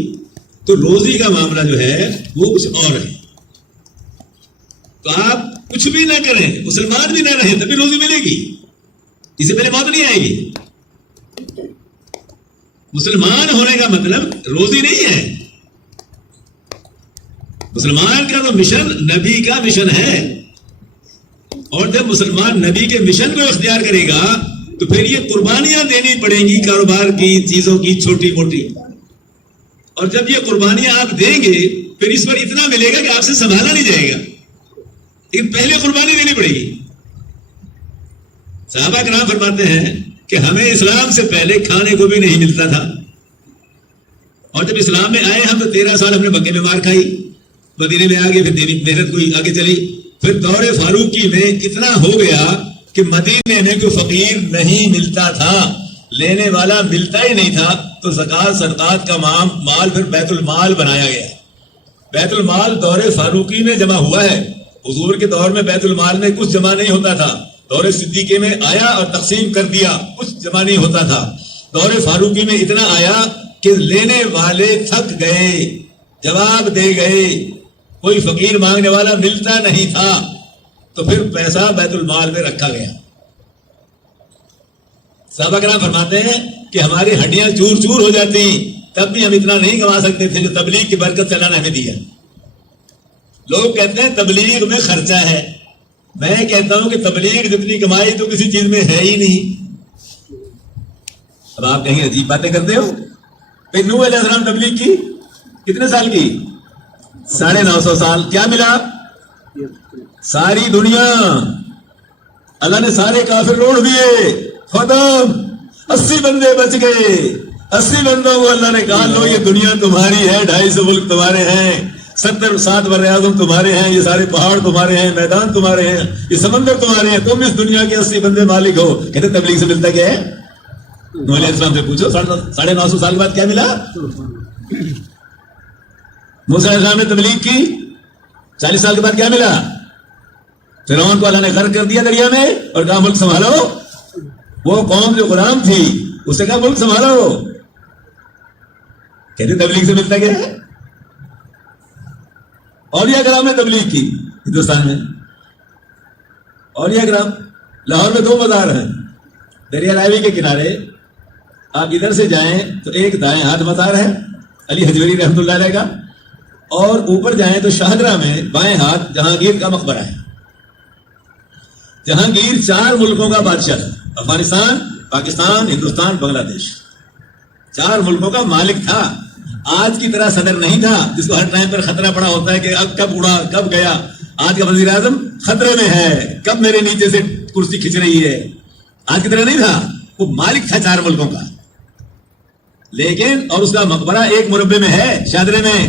تو روزی کا معاملہ جو ہے وہ کچھ اور ہے. تو آپ کچھ بھی نہ کریں مسلمان بھی نہ رہیں تبھی روزی ملے گی. اس سے پہلے موت نہیں آئے گی. مسلمان ہونے کا مطلب روزی نہیں ہے. مسلمان کا تو مشن نبی کا مشن ہے اور جب مسلمان نبی کے مشن کو اختیار کرے گا تو پھر یہ قربانیاں دینی پڑیں گی کاروبار کی چیزوں کی چھوٹی موٹی. اور جب یہ قربانیاں آپ دیں گے پھر اس پر اتنا ملے گا کہ آپ سے سنبھالا نہیں جائے گا. لیکن پہلے قربانی دینی پڑے گی. صحابہ کرام فرماتے ہیں کہ ہمیں اسلام سے پہلے کھانے کو بھی نہیں ملتا تھا اور جب اسلام میں آئے ہم تو 13 سال ہم نے مکے میں مار کھائی. مدینے میں آگے پھر محنت کوئی آگے چلی. پھر دور فاروقی میں اتنا ہو گیا کہ مدینے میں کوئی فقیر نہیں ملتا تھا, لینے والا ملتا ہی نہیں تھا. تو زکات صدقات کا مال پھر بیت المال بنایا گیا. بیت المال دور فاروقی میں جمع ہوا ہے. حضور کے دور میں بیت المال میں کچھ جمع نہیں ہوتا تھا. دور صدیقے میں آیا اور تقسیم کر دیا, کچھ جمع نہیں ہوتا تھا. دور فاروقی میں اتنا آیا کہ لینے والے تھک گئے, جواب دے گئے, کوئی فقیر مانگنے والا ملتا نہیں تھا. تو پھر پیسہ بیت المال میں رکھا گیا. صحابہ کرام فرماتے ہیں کہ ہماری ہڈیاں چور چور ہو جاتی تب بھی ہم اتنا نہیں کما سکتے تھے جو تبلیغ کی برکت سے اللہ نے ہمیں دیا. لوگ کہتے ہیں تبلیغ میں خرچہ ہے. میں کہتا ہوں کہ تبلیغ جتنی کمائی تو کسی چیز میں ہے ہی نہیں. اب آپ کہیں عجیب باتیں کرتے ہو. پھر نوح علیہ السلام تبلیغ کی کتنے سال کی؟ 950 سال. کیا ملا؟ ساری دنیا. اللہ نے سارے کافر روڑ دیے, ختم. 80 بندے بچ گئے. 80 بندوں کو اللہ نے کہا لو یہ دنیا تمہاری ہے, 250 ملک تمہارے ہیں, 7 بر اعظم تمہارے ہیں, یہ سارے پہاڑ تمہارے ہیں, میدان تمہارے ہیں, یہ سمندر تمہارے ہیں, تم اس دنیا کے 80 بندے مالک ہو. کہتے تبلیغ سے ملتا کیا ہے؟ نوح علیہ السلام سے پوچھو 950 سال کے بعد کیا ملا؟ موسیٰ علیہ السلام نے تبلیغ کی 40 سال کے بعد کیا ملا؟ فرعون کو اللہ نے غرق کر دیا دریا میں اور کہا ملک سنبھالو. وہ قوم جو غلام تھی اسے کہا ملک سنبھالو. کہتے تبلیغ سے ملتا کیا ہے؟ اولیاء کرام نے تبلیغ کی ہندوستان میں. اولیاء کرام لاہور میں 2 مزار ہیں دریا راوی کے کنارے. آپ ادھر سے جائیں تو ایک دائیں ہاتھ مزار ہے علی حجویری رحمۃ اللہ علیہ کا, اور اوپر جائیں تو شاہدرہ میں بائیں ہاتھ جہانگیر کا مقبرہ ہے. جہانگیر 4 ملکوں کا بادشاہ تھا. افغانستان, پاکستان, ہندوستان, بنگلہ دیش. 4 ملکوں کا مالک تھا. آج کی طرح صدر نہیں تھا جس کو ہر ٹائم پر خطرہ پڑا ہوتا ہے کہ اب کب اڑا کب گیا. آج کا وزیر اعظم خطرے میں ہے, کب میرے نیچے سے کرسی کھینچ رہی ہے. آج کی طرح نہیں تھا. وہ مالک تھا 4 ملکوں کا. لیکن اور اس کا مقبرہ 1 مربع میں ہے شاہدرے میں.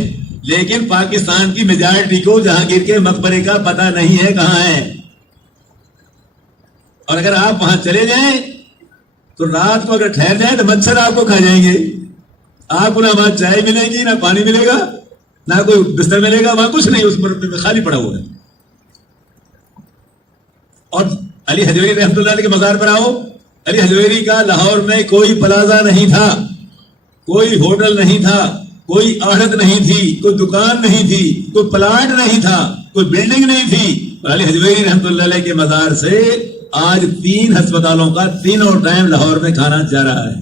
لیکن پاکستان کی میجارٹی کو جہانگیر کے مقبرے کا پتہ نہیں ہے کہاں ہے. اور اگر آپ وہاں چلے جائیں تو رات کو اگر ٹھہر جائیں تو مچھر آپ کو کھا جائیں گے. آپ کو نہ وہاں چائے ملے گی, نہ پانی ملے گا, نہ کوئی بستر ملے گا. وہاں کچھ نہیں, اس مربع میں خالی پڑا ہوا ہے. اور علی حجویری رحمۃ اللہ علیہ کے مزار پر آؤ. علی حجویری کا لاہور میں کوئی پلازا نہیں تھا, کوئی ہوٹل نہیں تھا, کوئی آڑت نہیں تھی, کوئی دکان نہیں تھی, کوئی پلاٹ نہیں تھا, کوئی بلڈنگ نہیں تھی. علی حجویری رحمۃ اللہ علیہ کے مزار سے آج 3 ہسپتالوں کا 3 ٹائم لاہور میں کھانا جا رہا ہے.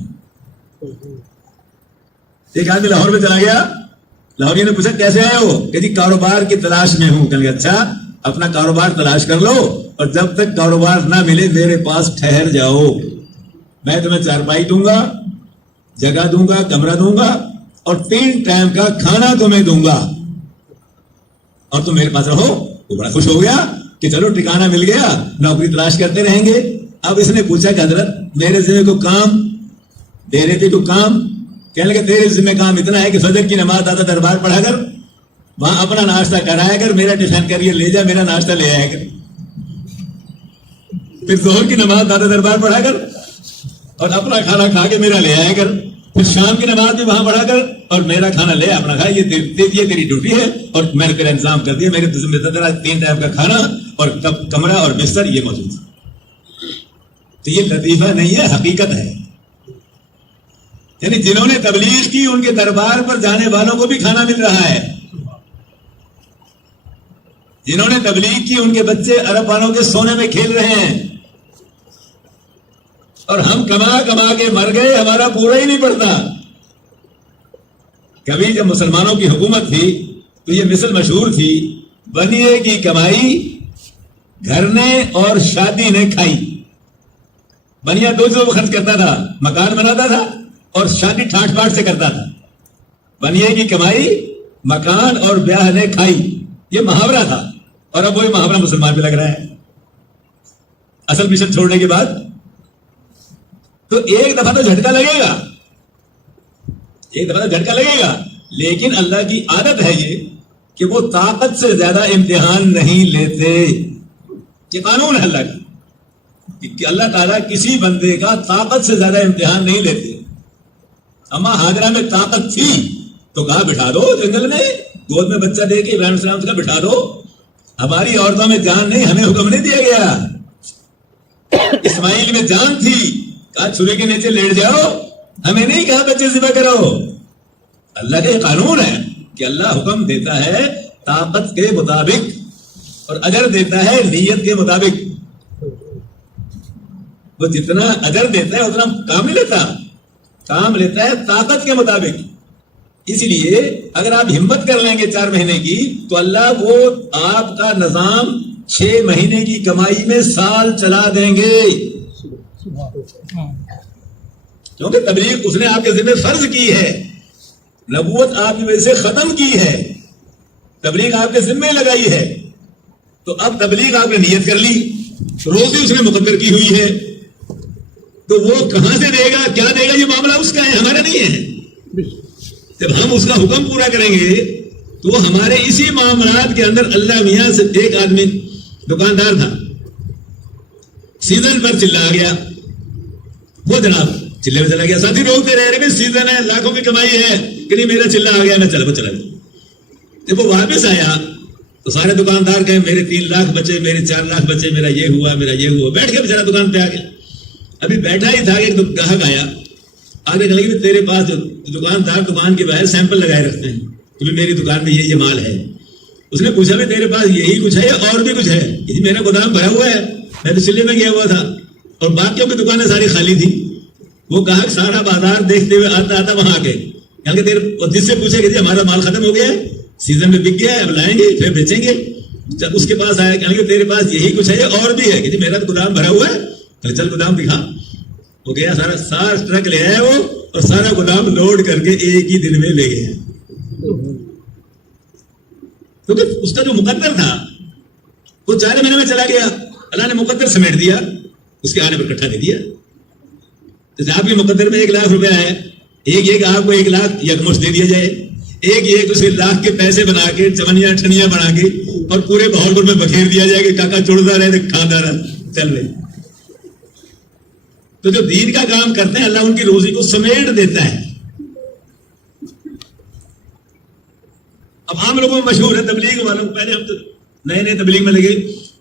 ایک آدمی لاہور میں چلا گیا. لاہوری نے پوچھا کیسے آئے ہو؟ کہ جی کاروبار کی تلاش میں ہوں. کہ اچھا اپنا کاروبار تلاش کر لو اور جب تک کاروبار نہ ملے میرے پاس ٹھہر جاؤ. میں تمہیں چارپائی دوں گا, جگہ دوں گا, کمرہ دوں گا اور 3 ٹائم کا کھانا تمہیں دوں گا اور تم میرے پاس رہو. وہ بڑا خوش ہو گیا کہ چلو ٹھکانہ مل گیا, نوکری تلاش کرتے رہیں گے. اب اس نے پوچھا کہ حضرت میرے ذمہ کو کام دے رہے تھے, کو کام کہنے لگے تیرے ذمہ کام اتنا ہے کہ فجر کی نماز دادا دربار پڑھا کر, وہاں اپنا ناشتہ کرایا کر, میرا ٹفن کریے لے جا, میرا ناشتہ لے آیا کر. پھر ظہر کی نماز دادا دربار پڑھا کر اور اپنا کھانا کھا کے میرا لے آیا کر. پھر شام کی نماز بھی وہاں پڑھا کر اور میرا کھانا لے اپنا کھا. یہ تیری ڈیوٹی ہے اور میں نے تیرا انتظام کر دیا. میرے ذمہ 3 ٹائم کا کھانا اور کمرہ اور بستر یہ موجود ہے. تو یہ لطیفہ نہیں ہے, حقیقت ہے. یعنی جنہوں نے تبلیغ کی ان کے دربار پر جانے والوں کو بھی کھانا مل رہا ہے. جنہوں نے تبلیغ کی ان کے بچے عرب والوں کے سونے میں کھیل رہے ہیں, اور ہم کما کما کے مر گئے, ہمارا پورا ہی نہیں پڑتا. کبھی جب مسلمانوں کی حکومت تھی تو یہ مثل مشہور تھی, بنیے کی کمائی گھر نے اور شادی نے کھائی. بنیا 2 چیزوں کو خرچ کرتا تھا, مکان بناتا تھا اور شادی ٹھاٹ پاٹ سے کرتا تھا. بنیے کی کمائی مکان اور بیاہ نے کھائی, یہ محاورہ تھا. اور اب وہی محاورہ مسلمان پہ لگ رہا ہے اصل مشن چھوڑنے کے بعد. تو ایک دفعہ تو جھٹکا لگے گا, ایک دفعہ تو جھٹکا لگے گا, لیکن اللہ کی عادت ہے یہ کہ وہ طاقت سے زیادہ امتحان نہیں لیتے. یہ قانون ہے اللہ کا کہ اللہ تعالیٰ کسی بندے کا طاقت سے زیادہ امتحان نہیں لیتے. اما ہاجرہ میں طاقت تھی تو کہا بٹھا دو جنگل میں, گود میں بچہ دے کے ابراہیم السلام سے بٹھا دو. ہماری عورتوں میں جان نہیں, ہمیں حکم نہیں دیا گیا. اسماعیل میں جان تھی, کہا چھری کے نیچے لیٹ جاؤ, ہمیں نہیں کہا بچے ذبح کرو. اللہ کا یہ قانون ہے کہ اللہ حکم دیتا ہے طاقت کے مطابق اور اجر دیتا ہے نیت کے مطابق. وہ جتنا اجر دیتا ہے اتنا کام نہیں لیتا, کام لیتا ہے طاقت کے مطابق. اس لیے اگر آپ ہمت کر لیں گے 4 مہینے کی تو اللہ وہ آپ کا نظام 6 مہینے کی کمائی میں سال چلا دیں گے. کیونکہ تبلیغ اس نے آپ کے ذمہ فرض کی ہے, نبوت آپ کی وجہ سے ختم کی ہے, تبلیغ آپ کے ذمہ لگائی ہے. تو اب تبلیغ آپ نے نیت کر لی, روزی اس نے مقدر کی ہوئی ہے, تو وہ کہاں سے دے گا کیا دے گا یہ معاملہ اس کا ہے, ہمارا نہیں ہے. جب ہم اس کا حکم پورا کریں گے تو ہمارے اسی معاملات کے اندر اللہ میاں سے ایک آدمی دکاندار تھا, سیزن پر چلا گیا, وہ جناب چلے میں چلا گیا, ساتھی روکتے رہے سیزن ہے لاکھوں کی کمائی ہے کہ نہیں میرا چلا آ گیا, میں چلا گیا. جب وہ واپس آیا تو سارے دکاندار کہے میرے 3 لاکھ بچے, میرے 4 لاکھ بچے, میرا یہ ہوا میرا یہ ہوا. بیٹھ کے بیچارہ دکان پہ آ گیا. ابھی بیٹھا ہی تھا کہ ایک گاہک آیا, آگے چلے گی تیرے پاس جو دکاندار دکان کے باہر سیمپل لگائے رکھتے ہیں کہ میری دکان میں یہ مال ہے. اس نے پوچھا بھی تیرے پاس یہی کچھ ہے یا اور بھی کچھ ہے؟ یہ میرا گودام بھرا ہوا ہے, میں تو چلے میں گیا ہوا تھا اور باقیوں کی دکانیں ساری خالی تھی. وہ گاہک سارا بازار دیکھتے ہوئے آتا وہاں آ کے جس سے پوچھے کہ ہمارا مال ختم ہو گیا ہے, سیزن میں بک گیا ہے, اب لائیں گے پھر بیچیں گے. جب اس کے پاس آیا کہ تیرے پاس یہی کچھ ہے یا اور بھی ہے کہ میرا تو گودام بھرا ہوا ہے, چل گودام دکھا. وہ گیا, سارا ٹرک لے آیا وہ اور سارا گودام لوڈ کر کے ایک ہی دن میں لے گیا. کیونکہ اس کا جو مقدر تھا وہ 4 مہینے میں چلا گیا, اللہ نے مقدر سمیٹ دیا, اس کے آنے پر کٹھا دے دیا. جیسے آپ کے مقدر میں 1 لاکھ روپیہ ہے, ایک آپ کو 1 لاکھ یکمشت دے دیا جائے, ایک اسے لاکھ کے پیسے بنا کے چمنیاں ٹھنیاں بنا کے اور پورے بہاولپور میں بکھیر دیا جائے کہ کاکا چڑھتا رہے کھانا رہا چل رہے. تو جو دین کا کام کرتے ہیں اللہ ان کی روزی کو سمیٹ دیتا ہے. اب عام لوگوں میں مشہور ہے تبلیغ والوں, پہلے ہم تو نئے تبلیغ میں لگے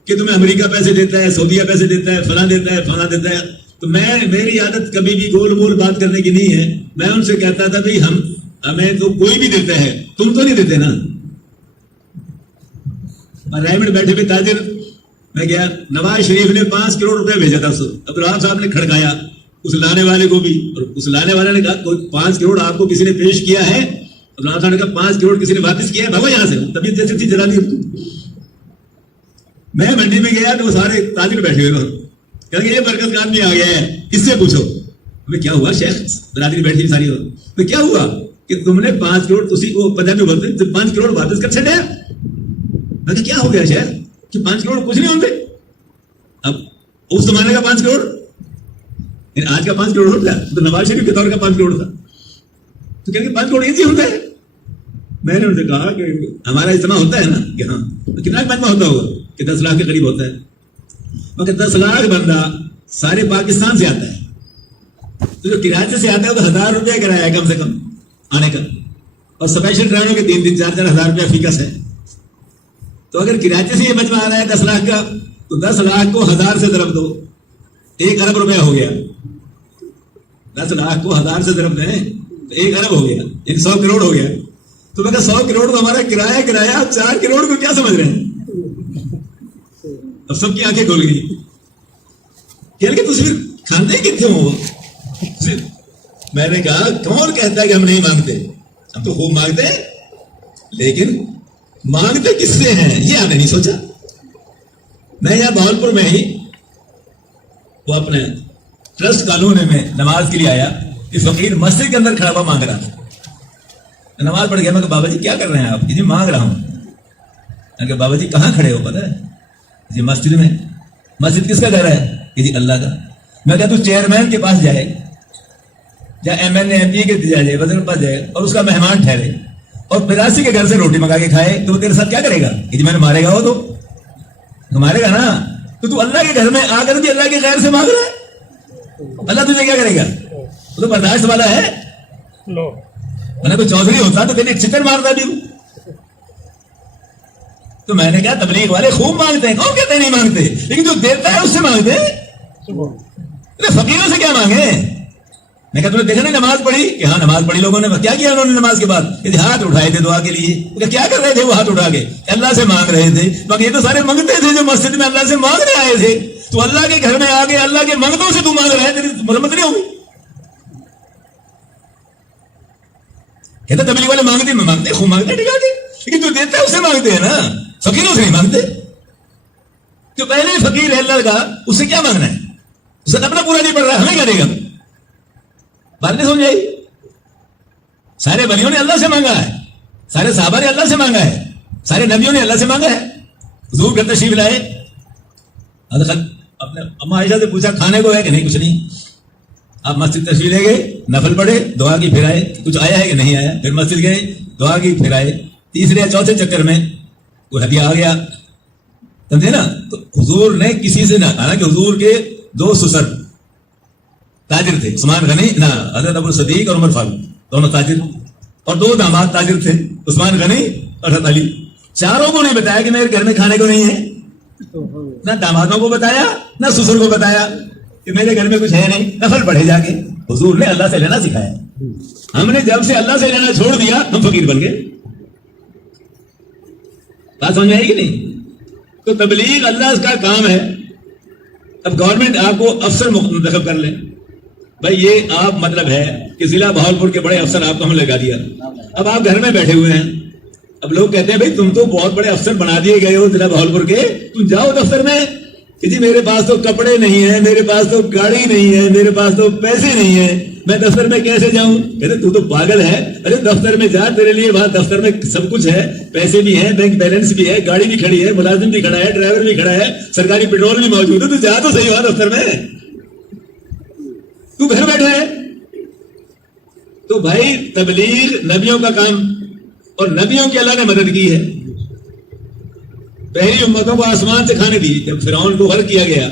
کہ تمہیں امریکہ پیسے دیتا ہے, سعودیہ پیسے دیتا ہے, فلاں دیتا ہے, فلاں دیتا ہے. تو میری عادت کبھی بھی گول مول بات کرنے کی نہیں ہے. میں ان سے کہتا تھا بھائی ہمیں تو کوئی بھی دیتا ہے, تم تو نہیں دیتے نا. رائے میں بیٹھے ہوئے تاجر, میں گیا, نواز شریف نے 5 کروڑ روپے بھیجا تھا, عبدالرحمان صاحب نے کھڑکایا اس لانے والے کو بھی, اور اس لانے والے نے کہا کوئی 5 کروڑ آپ کو کسی نے پیش کیا ہے؟ عبدالرحمان صاحب نے کہا 5 کروڑ کسی نے واپس کیا ہے, بھگو یہاں سے. طبیعت جیسی تھی جلا دی. میں منڈی میں گیا تو وہ سارے تاجر بیٹھے ہوئے, کہ یہ برکت کا آدمی آ گیا ہے, اس سے پوچھو ہمیں کیا ہوا. شیخ برادری بیٹھی ساری, تو کیا ہوا کہ تم نے 5 کروڑ, تسی وہ پنجابی بولتے 5 کروڑ واپس کر چھڑیا. میں کہا کیا ہو گیا شہر کہ 5 کروڑ کچھ نہیں ہوتے؟ اب اس زمانے کا 5 کروڑ آج کا 5 کروڑ ہوتا ہے، تو نواز شریف کے دور کا 5 کروڑ تھا، تو کہیں گے 5 کروڑ ایزی ہوتا ہے. میں نے ان سے کہا کہ ہمارا اجتماع ہوتا ہے نا کہ ہاں کتنا مجمع ہوتا ہوگا کہ 10 لاکھ کے قریب ہوتا ہے. مگر 10 لاکھ بندہ سارے پاکستان سے آتا ہے، تو جو کراچی سے آتا ہے تو 1000 روپیہ کرایہ ہے کم سے کم آنے کا، اور اسپیشل ٹرینوں کے 3-3 4-4 ہزار روپیہ فیکس ہے. تو اگر کراچی سے یہ مجمع آ رہا ہے 10 لاکھ کا، تو 10 لاکھ کو 1000 سے ضرب دو، 1 ارب روپیہ ہو گیا. 10 لاکھ کو 1000 سے ضرب دیں تو 1 ارب ہو گیا، 100 کروڑ ہو گیا. تو میں کہا 100 کروڑ تو ہمارا کرایہ، آپ 4 کروڑ کو کیا سمجھ رہے ہیں؟ اب سب کی آنکھیں کھل گئی کہ تصویر کھانے کتنے ہو. میں نے کہا کون کہتا ہے کہ ہم نہیں مانگتے؟ ہم تو خوب مانگتے ہیں، لیکن مانگتے کس سے ہیں یہ آپ نے نہیں سوچا. میں یہاں بہاولپور میں ہی وہ اپنے ٹرسٹ کالونی میں نماز کے لیے آیا، کہ فقیر مسجد کے اندر کھڑا ہوا مانگ رہا تھا. نماز پڑھ گیا. میں کہ بابا جی کیا کر رہے ہیں آپ؟ جی مانگ رہا ہوں. میں کہ بابا جی کہاں کھڑے ہو؟ پتہ ہے جی مسجد میں. مسجد کس کا گھر ہے؟ کہ جی اللہ کا. میں کہا تو چیئرمین کے پاس جائے یا M L A M P کے جائے وزیر کے پاس جائے اور اس کا مہمان ٹھہرے اور 82 کے گھر سے روٹی منگا کے کھائے تو وہ تیرے ساتھ کیا کرے گا؟ کہ جی میں نے مارے گا. وہ تو مارے گا نا. تو اللہ کے گھر میں آ کر بھی اللہ کے غیر سے مانگ رہا ہے، اللہ تجھے کیا کرے گا؟ وہ تو برداشت والا ہے. میں نے کوئی چودھری ہوتا تو پہلے چکن مارتا بھی. تو میں نے کہا تبلیغ والے خوب مانگتے ہیں، کون کہتے ہیں نہیں مانگتے؟ لیکن جو دیتا ہے اس سے مانگتے ہیں. فقیروں سے کیا مانگے؟ میں کہا تم نے دیکھا نہیں نماز پڑھی؟ کہ ہاں نماز پڑھی. لوگوں نے کیا کیا؟ انہوں نے نماز کے بعد ہاتھ اٹھائے تھے دعا کے لیے. کیا کر رہے تھے وہ ہاتھ اٹھا کے؟ اللہ سے مانگ رہے تھے. مگر یہ تو سارے منگتے تھے جو مسجد میں اللہ سے مانگنے آئے تھے. تو اللہ کے گھر میں آگے اللہ کے منگتوں سے تو مانگ رہے تھے، مرمت نہیں ہوگی. کہتا تبلیغ والے مانگتے میں مانگتے خوب مانگتے ٹھیک ہے، لیکن جو دیتا ہے اسے مانگتے ہیں نا، فقیروں سے نہیں مانگتے. جو پہلے فقیر ہے اللہ کا، اس سے کیا مانگنا ہے؟ اسے اپنا پورا نہیں پڑ رہا ہے، ہمیں کیا دے گا؟ بات نہیں سمجھ آئی؟ سارے ولیوں نے اللہ سے مانگا ہے، سارے صحابہ نے اللہ سے مانگا ہے، سارے نبیوں نے اللہ سے مانگا ہے. حضور گھر تشریف لائے، اپنے اما عائشہ سے پوچھا کھانے کو ہے کہ نہیں؟ کچھ نہیں. آپ مسجد تشریف لے گئے، نفل پڑھے، دعا کی، پھر آئے کچھ آیا ہے کہ نہیں آیا. پھر مسجد گئے، دعا کی، پھر آئے. تیسرے یا چوتھے چکر میں وہ ہدیہ آ گیا، سمجھے نا. تو حضور نے کسی سے نہ، حالانکہ حضور کے 2 سسر تاجر تھے، عثمان غنی نہ حضرت ابو صدیق اور عمر فاروق دونوں تاجر، اور 2 داماد تاجر تھے، عثمان غنی اور حضرت علی. چاروں کو نہیں بتایا کہ میرے گھر میں کھانے کو نہیں ہے. نہ دامادوں کو بتایا نہ سسر کو بتایا کہ میرے گھر میں کچھ ہے نہیں. نفل پڑھے جا کے. حضور نے اللہ سے لینا سکھایا. ہم نے جب سے اللہ سے لینا چھوڑ دیا ہم فقیر بن گئے. بات سمجھ آئے گی نہیں؟ تو تبلیغ اللہ کا کام ہے. اب گورنمنٹ آپ کو افسر منتخب کر لے، بھائی یہ آپ مطلب ہے کہ ضلع بہاولپور کے بڑے افسر آپ کو ہم لگا دیا. اب آپ گھر میں بیٹھے ہوئے ہیں. اب لوگ کہتے ہیں بھائی تم تو بہت بڑے افسر بنا دیے گئے ہو ضلع بہاولپور کے، تم جاؤ دفتر میں. کہ جی میرے پاس تو کپڑے نہیں ہیں، میرے پاس تو گاڑی نہیں ہے، میرے پاس تو پیسے نہیں ہیں، میں دفتر میں کیسے جاؤں؟ کہتے تو تو پاگل ہے. ارے دفتر میں جا، تیرے لیے وہاں دفتر میں سب کچھ ہے، پیسے بھی ہیں، بینک بیلنس بھی ہے، گاڑی بھی کھڑی ہے، ملازم بھی کھڑا ہے، ڈرائیور بھی کھڑا ہے، سرکاری پیٹرول بھی موجود ہے. تو جا تو صحیح وہاں دفتر میں، تو گھر بیٹھا ہے. تو بھائی تبلیغ نبیوں کا کام، اور نبیوں کی اللہ نے مدد کی ہے. پہلی امتوں کو آسمان سے کھانے دی. جب فرعون کو غرق کیا گیا،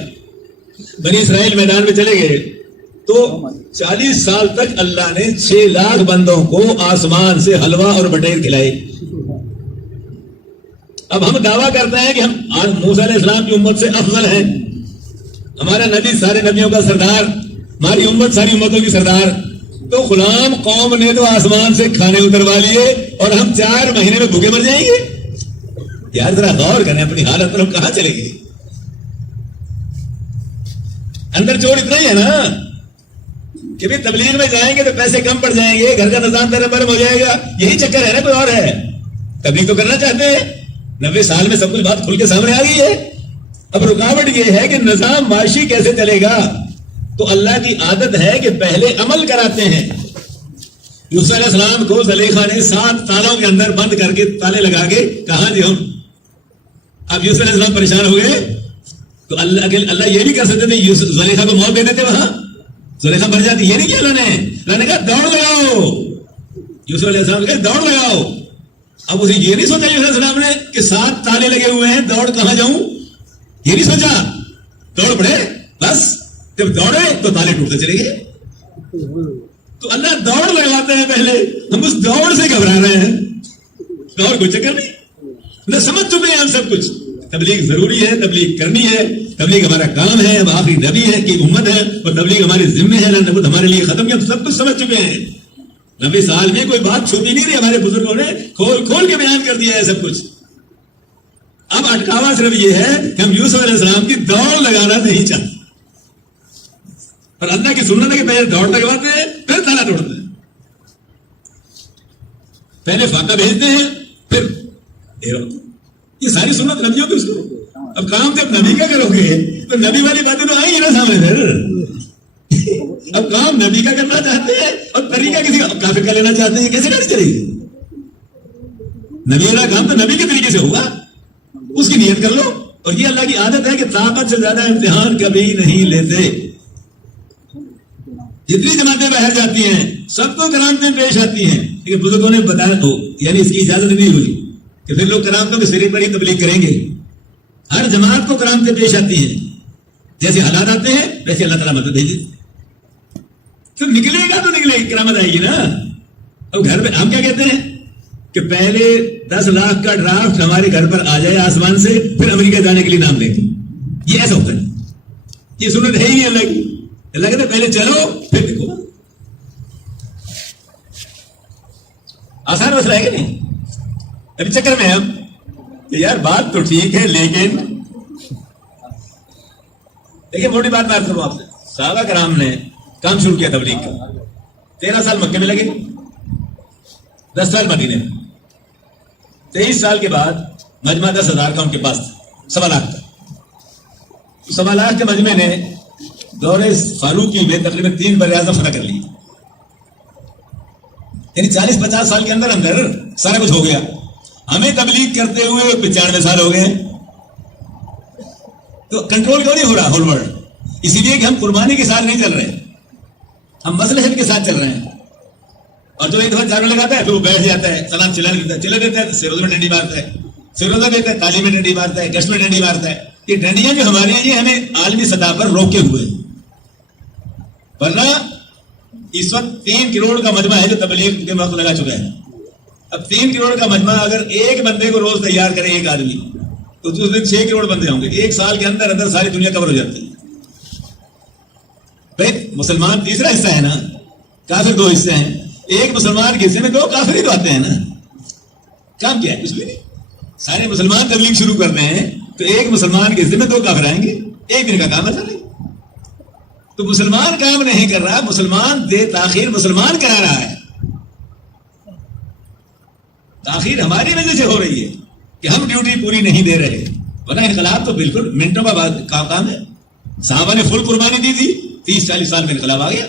بنی اسرائیل میدان میں چلے گئے، تو 40 سال تک اللہ نے 6 لاکھ بندوں کو آسمان سے حلوہ اور بٹیر کھلائے. اب ہم دعویٰ کرتے ہیں کہ ہم موسیٰ علیہ السلام کی امت سے افضل ہیں، ہمارا نبی سارے نبیوں کا سردار، ہماری امت ساری امتوں کی سردار. تو غلام قوم نے تو آسمان سے کھانے اتروا لیے اور ہم 4 مہینے میں بھوکے مر جائیں گے. یار ذرا غور کریں اپنی حالت پر، ہم کہاں چلے گئے؟ اندر چور اتنا ہی ہے نا کہ بھی تبلیغ میں جائیں گے تو پیسے کم پڑ جائیں گے، گھر کا نظام تیرے برم ہو جائے گا. یہی چکر ہے نا، کوئی اور ہے؟ تبلیغ تو کرنا چاہتے ہیں، 90 سال میں سب کچھ بات کھل کے سامنے آ گئی ہے. اب رکاوٹ یہ ہے کہ نظام معاشی کیسے چلے گا. تو اللہ کی عادت ہے کہ پہلے عمل کراتے ہیں. یوسف علیہ السلام کو زلیخا نے 7 تالوں کے اندر بند کر کے تالے لگا کے کہا جی ہم اب یوسف علیہ السلام پریشان ہو گئے تو اللہ یہ بھی کر سکتے تھے زلیخا کو موت دے دیتے وہاں, زلیخا مر جاتی. یہ نہیں کیا اللہ نے کہا دوڑ لگاؤ. یوسف علیہ السلام نے کہا دوڑ لگاؤ. اب اسے یہ نہیں سوچا یوسف علیہ السلام نے کہ 7 تالے لگے ہوئے ہیں, دوڑ کہاں جاؤں, یہ نہیں سوچا, دوڑ پڑے بس. جب دوڑے تو تالے ٹوٹتے چلے گئے. تو اللہ دوڑ لگواتے ہیں پہلے, ہم اس دوڑ سے گھبرا رہے ہیں. دوڑ کوئی چکر نہیں, نہ سمجھ چکے ہیں ہم سب کچھ. تبلیغ ضروری ہے, تبلیغ کرنی ہے, تبلیغ ہمارا کام ہے, ہم آخری نبی ہے کی امت ہے اور تبلیغ ہمارے ذمے ہے, نبوت ہمارے لیے ختم کیا, سب کچھ سمجھ چکے ہیں. 90 سال میں کوئی بات چھپی نہیں رہی, ہمارے بزرگوں نے کھول کھول کے بیان کر دیا ہے سب کچھ. اب اٹکاوا صرف یہ ہے کہ ہم یوسف علیہ السلام کی دوڑ لگانا نہیں چاہتے, اور اللہ کی سنت ہے کہ پہلے دوڑ لگواتے ہیں پھر تالا توڑتے ہیں. پہلے فاقہ بھیجتے ہیں پھر یہ ساری سنت نبیوں کی. اس کو اب کام تو نبی کا کرو گے تو نبی والی باتیں تو آئی ہی نا سامنے. پھر اب کام نبی کا کرنا چاہتے ہیں اور طریقہ کسی کافر کا لینا چاہتے ہیں, کیسے کرنی چلے گی؟ نبی والا کام تو نبی کے طریقے سے ہوگا, اس کی نیت کر لو. اور یہ اللہ کی عادت ہے کہ طاقت سے زیادہ امتحان کبھی نہیں لیتے. جتنی جماعتیں باہر جاتی ہیں سب کو کرامتیں پیش آتی ہیں, لیکن بزرگوں نے بتایا تو یعنی اس کی اجازت نہیں ہوئی کہ پھر لوگ کرامتوں کے سرے پر ہی تبلیغ کریں گے. ہر جماعت کو کرامتیں پیش آتی ہیں, جیسے حالات آتے ہیں ویسے اللہ تعالیٰ مدد بھیجے. تو نکلے گا تو نکلے گی, کرامت آئے گی نا. اب گھر پہ ہم کیا کہتے ہیں کہ پہلے 10 لاکھ کا ڈرافٹ ہمارے گھر پر آ جائے آسمان سے, پھر امریکہ جانے کے لیے نام دیں گے. یہ ایسا ہوتا ہے, یہ سنت ہے ہی نہیں اللہ کی. اللہ کہتے پہلے چلو پھر دیکھو. آسان مسئلہ ہے کہ نہیں؟ ابھی چکر میں ہم کہ یار بات تو ٹھیک ہے, لیکن دیکھیں موٹی بات میں کروں آپ سے. صحابہ کرام نے کام شروع کیا تبلیغ کا, 13 سال مکے میں لگے, 10 سال مدینے میں, 23 سال کے بعد مجمع 10,000 کا ان کے پاس تھا, 1.25 لاکھ کا. 1.25 لاکھ کے مجمع نے دور فاروقی میں تقریباً 3 بر اعظم فتح کر لی. یعنی 40-50 سال کے اندر اندر سارا کچھ ہو گیا. ہمیں تبلیغ کرتے ہوئے 95 سال ہو گئے, تو کنٹرول کیوں نہیں ہو رہا ہول ورلڈ؟ اسی لیے کہ ہم قربانی کے ساتھ نہیں چل رہے, ہم مصلحت کے ساتھ چل رہے ہیں. اور جو ایک دفعہ چاروں لگاتا ہے پھر وہ بیٹھ جاتا ہے, سلام چلا دیتا ہے, سروز میں ڈنڈی مارتا ہے, سروزہ دیتا ہے, تالی میں ڈنڈی مارتا ہے, گشت میں ڈنڈی مارتا ہے. یہ ڈنڈیاں جو ہمارے ہیں یہ ہمیں عالمی سطح پر روکے ہوئے ہیں. ورنہ اس وقت 3 کروڑ کا مجمع ہے جو تبلیغ کے وقت لگا چکا ہے. اب 3 کروڑ کا مجمع اگر ایک بندے کو روز تیار کرے ایک آدمی, تو اس دن 6 کروڑ بندے ہوں گے. 1 سال کے اندر اندر ساری دنیا کور ہو جاتی ہے. بھائی مسلمان تیسرا حصہ ہے نا, کافر 2 حصے ہیں. ایک مسلمان کے حصے میں 2 کافر ہی تو آتے ہیں نا. کام کیا ہے؟ کچھ بھی نہیں. سارے مسلمان تبلیغ شروع کرتے ہیں تو ایک مسلمان کے حصے میں 2 کافر آئیں گے, ایک دن کا کام ایسا نہیں. تو مسلمان کام نہیں کر رہا, مسلمان دے تاخیر مسلمان کرا رہا ہے. تاخیر ہماری وجہ سے ہو رہی ہے کہ ہم ڈیوٹی پوری نہیں دے رہے. ورنہ انقلاب تو بالکل منٹوں کا بعد کام ہے. صحابہ نے فل قربانی دی تھی, 30-40 سال میں انقلاب آ گیا.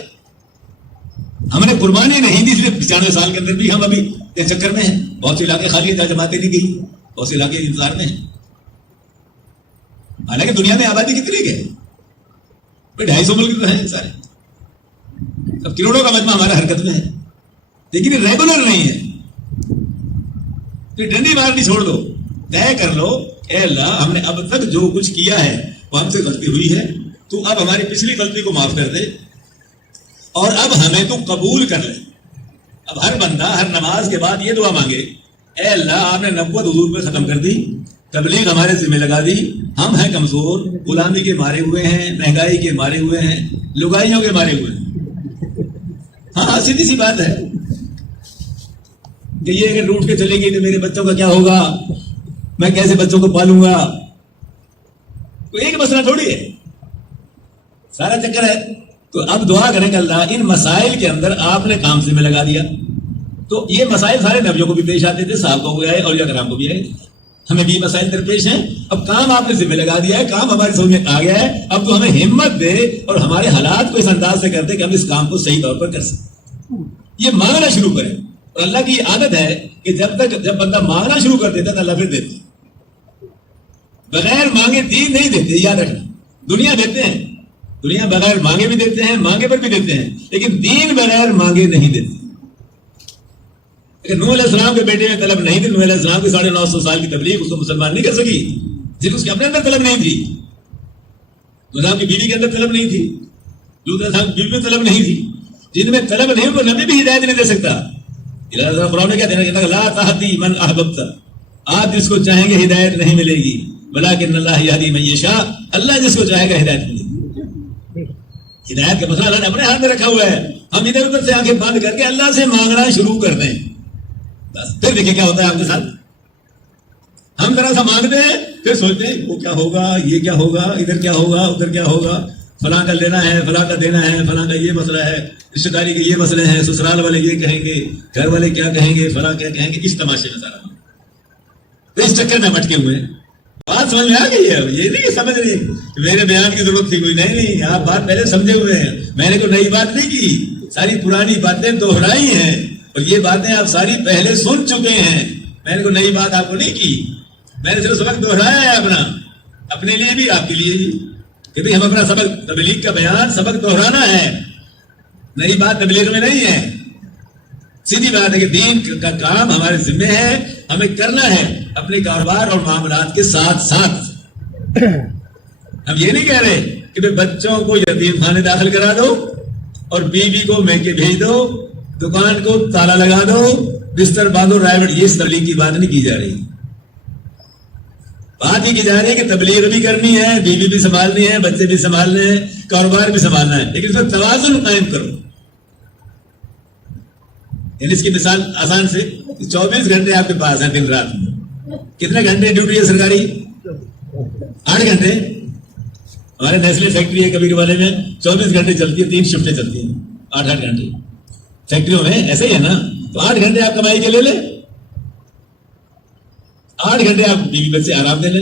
ہم نے قربانی نہیں دی, صرف 95 سال کے اندر بھی ہم ابھی چکر میں ہیں. بہت سے علاقے خالی ہیں جہاں جماعتیں نہیں گئی, بہت سے علاقے انتظار میں ہیں. حالانکہ دنیا میں آبادی کتنی ہے؟ 250 ملک تو ہیں سارے. اب کروڑوں کا مجمع ہمارا حرکت میں ہے, لیکن یہ ریگولر نہیں ہے. تو ڈنڈی مارنی چھوڑ دو, طے کر لو اے اللہ ہم نے اب تک جو کچھ کیا ہے وہ ہم سے غلطی ہوئی ہے, تو اب ہماری پچھلی غلطی کو معاف کر دے اور اب ہمیں تو قبول کر لے. اب ہر بندہ ہر نماز کے بعد یہ دعا مانگے, اے اللہ آپ نے نبوت حضور پہ ختم کر دی, تبلیغ ہمارے ذمہ لگا دی, ہم ہیں کمزور, غلامی کے مارے ہوئے ہیں, مہنگائی کے مارے ہوئے ہیں, لگائیوں کے مارے ہوئے ہیں. ہاں سیدھی سی بات ہے کہ یہ اگر روٹ کے چلے گی تو میرے بچوں کا کیا ہوگا, میں کیسے بچوں کو پالوں گا. تو ایک مسئلہ تھوڑی ہے, سارا چکر ہے. تو اب دعا کریں کہ اللہ ان مسائل کے اندر آپ نے کام سے میں لگا دیا. تو یہ مسائل سارے نبیوں کو بھی پیش آتے تھے, صحابہ کو بھی آئے اور یا کرام کو بھی آئے, ہمیں بھی مسائل درپیش ہیں. اب کام آپ نے ذمہ لگا دیا ہے, کام ہماری سمجھ میں آ گیا ہے, اب تو ہمیں ہمت دے اور ہمارے حالات کو اس انداز سے کر دے کہ ہم اس کام کو صحیح طور پر کر سکیں. یہ مانگنا شروع کریں. اور اللہ کی عادت ہے کہ جب بندہ مانگنا شروع کر دیتا ہے تو اللہ پھر دیتا ہے. بغیر مانگے دین نہیں دیتے، یاد رکھنا. دنیا دیتے ہیں، دنیا بغیر مانگے بھی دیتے ہیں، مانگے پر بھی دیتے ہیں، لیکن دین بغیر مانگے نہیں دیتے. نوح علیہ السلام کے بیٹے میں طلب نہیں تھی. نوح علیہ السلام کی 950 سال کی تبلیغ اس کو مسلمان نہیں کر سکی، جن اس کے اپنے اندر طلب نہیں تھی. نوح کی بیوی کے اندر طلب نہیں تھی، لوط علیہ السلام کی بیوی میں طلب نہیں تھی. جن میں طلب نہیں وہ نبی بھی ہدایت نہیں دے سکتا. قرآن میں کیا دینا، لا تہدی من احببت، آپ جس کو چاہیں گے ہدایت نہیں ملے گی، ولکن اللہ یہدی من یشاء، اللہ جس کو چاہے گا ہدایت ملے گی. ہدایت کا مسئلہ اللہ نے اپنے ہاتھ میں رکھا ہوا ہے. ہم ادھر ادھر سے آنکھیں بند کر کے اللہ سے مانگنا شروع کر دیں، بس پھر دیکھیں کیا ہوتا ہے آپ کے ساتھ. ہم ذرا سا مانگتے ہیں، پھر سوچتے ہیں وہ کیا ہوگا، یہ کیا ہوگا، ادھر کیا ہوگا، ادھر کیا ہوگا، فلاں کا لینا ہے، فلاں کا دینا ہے، فلاں کا یہ مسئلہ ہے، رشتے داری کے یہ مسئلے ہیں، سسرال والے یہ کہیں گے، گھر والے کیا کہیں گے، فلاں کیا کہیں گے. اس تماشے میں سارا تو اس چکر میں مٹکے ہوئے. بات سمجھ میں آ گئی ہے. یہ نہیں سمجھ رہی میرے بیان کی ضرورت تھی کوئی، نہیں، آپ بات پہلے سمجھے ہوئے ہیں. میں نے کوئی نئی بات نہیں کی، ساری پرانی باتیں دوہرائی ہیں، اور یہ باتیں آپ ساری پہلے سن چکے ہیں. میں نے کوئی نئی بات آپ کو نہیں کی، میں نے صرف سبق دوہرایا ہے اپنا، اپنے لیے بھی آپ کے لیے بھی، کہ بھائی ہم اپنا سبق، تبلیغ کا بیان سبق دہرانا ہے، نئی بات تبلیغ میں نہیں ہے. سیدھی بات ہے کہ دین کا کام ہمارے ذمہ ہے، ہمیں کرنا ہے اپنے کاروبار اور معاملات کے ساتھ ساتھ. ہم یہ نہیں کہہ رہے کہ بھائی بچوں کو یتیم خانے داخل کرا دو اور بیوی کو میکے بھیج دو، دکان کو تالا لگا دو، بستر باندھو، رائے. یہ اس تبلیغ کی بات نہیں کی جا رہی. بات یہ کی جا رہی ہے کہ تبلیغ بھی کرنی ہے، بیوی بھی سنبھالنی ہے، بچے بھی سنبھالنے ہیں، کاروبار بھی سنبھالنا ہے، لیکن اس میں توازن قائم کرو. یعنی اس کی مثال آسان سے 24 گھنٹے آپ کے پاس ہیں دن رات میں. کتنے گھنٹے ڈیوٹی ہے سرکاری؟ 8 گھنٹے. ہمارے نیسلے فیکٹری ہے کبھی والے میں 24 گھنٹے چلتی ہے، 3 شفٹیں چلتی ہیں، 8 گھنٹے. فیکٹریوں میں ایسے ہی ہے نا. تو 8 گھنٹے آپ کمائی کے لے لیں، 8 گھنٹے آپ بیوی بچے آرام دے لیں.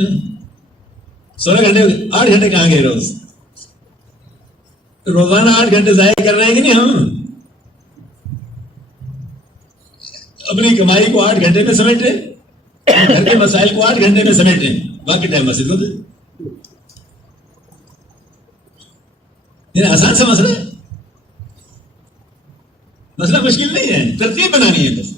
16 گھنٹے. 8 گھنٹے کہاں گئے روز؟ روزانہ 8 گھنٹے ضائع کر رہے ہیں کہ نہیں؟ ہم اپنی کمائی کو 8 گھنٹے میں سمیٹ رہے، گھر کے مسائل کو 8 گھنٹے میں سمیٹ رہے، باقی ٹائم مسجد کو دے. یہ آسان سا مسئلہ ہے، مسئلہ مشکل نہیں ہے، ترتیب بنانی ہے بس.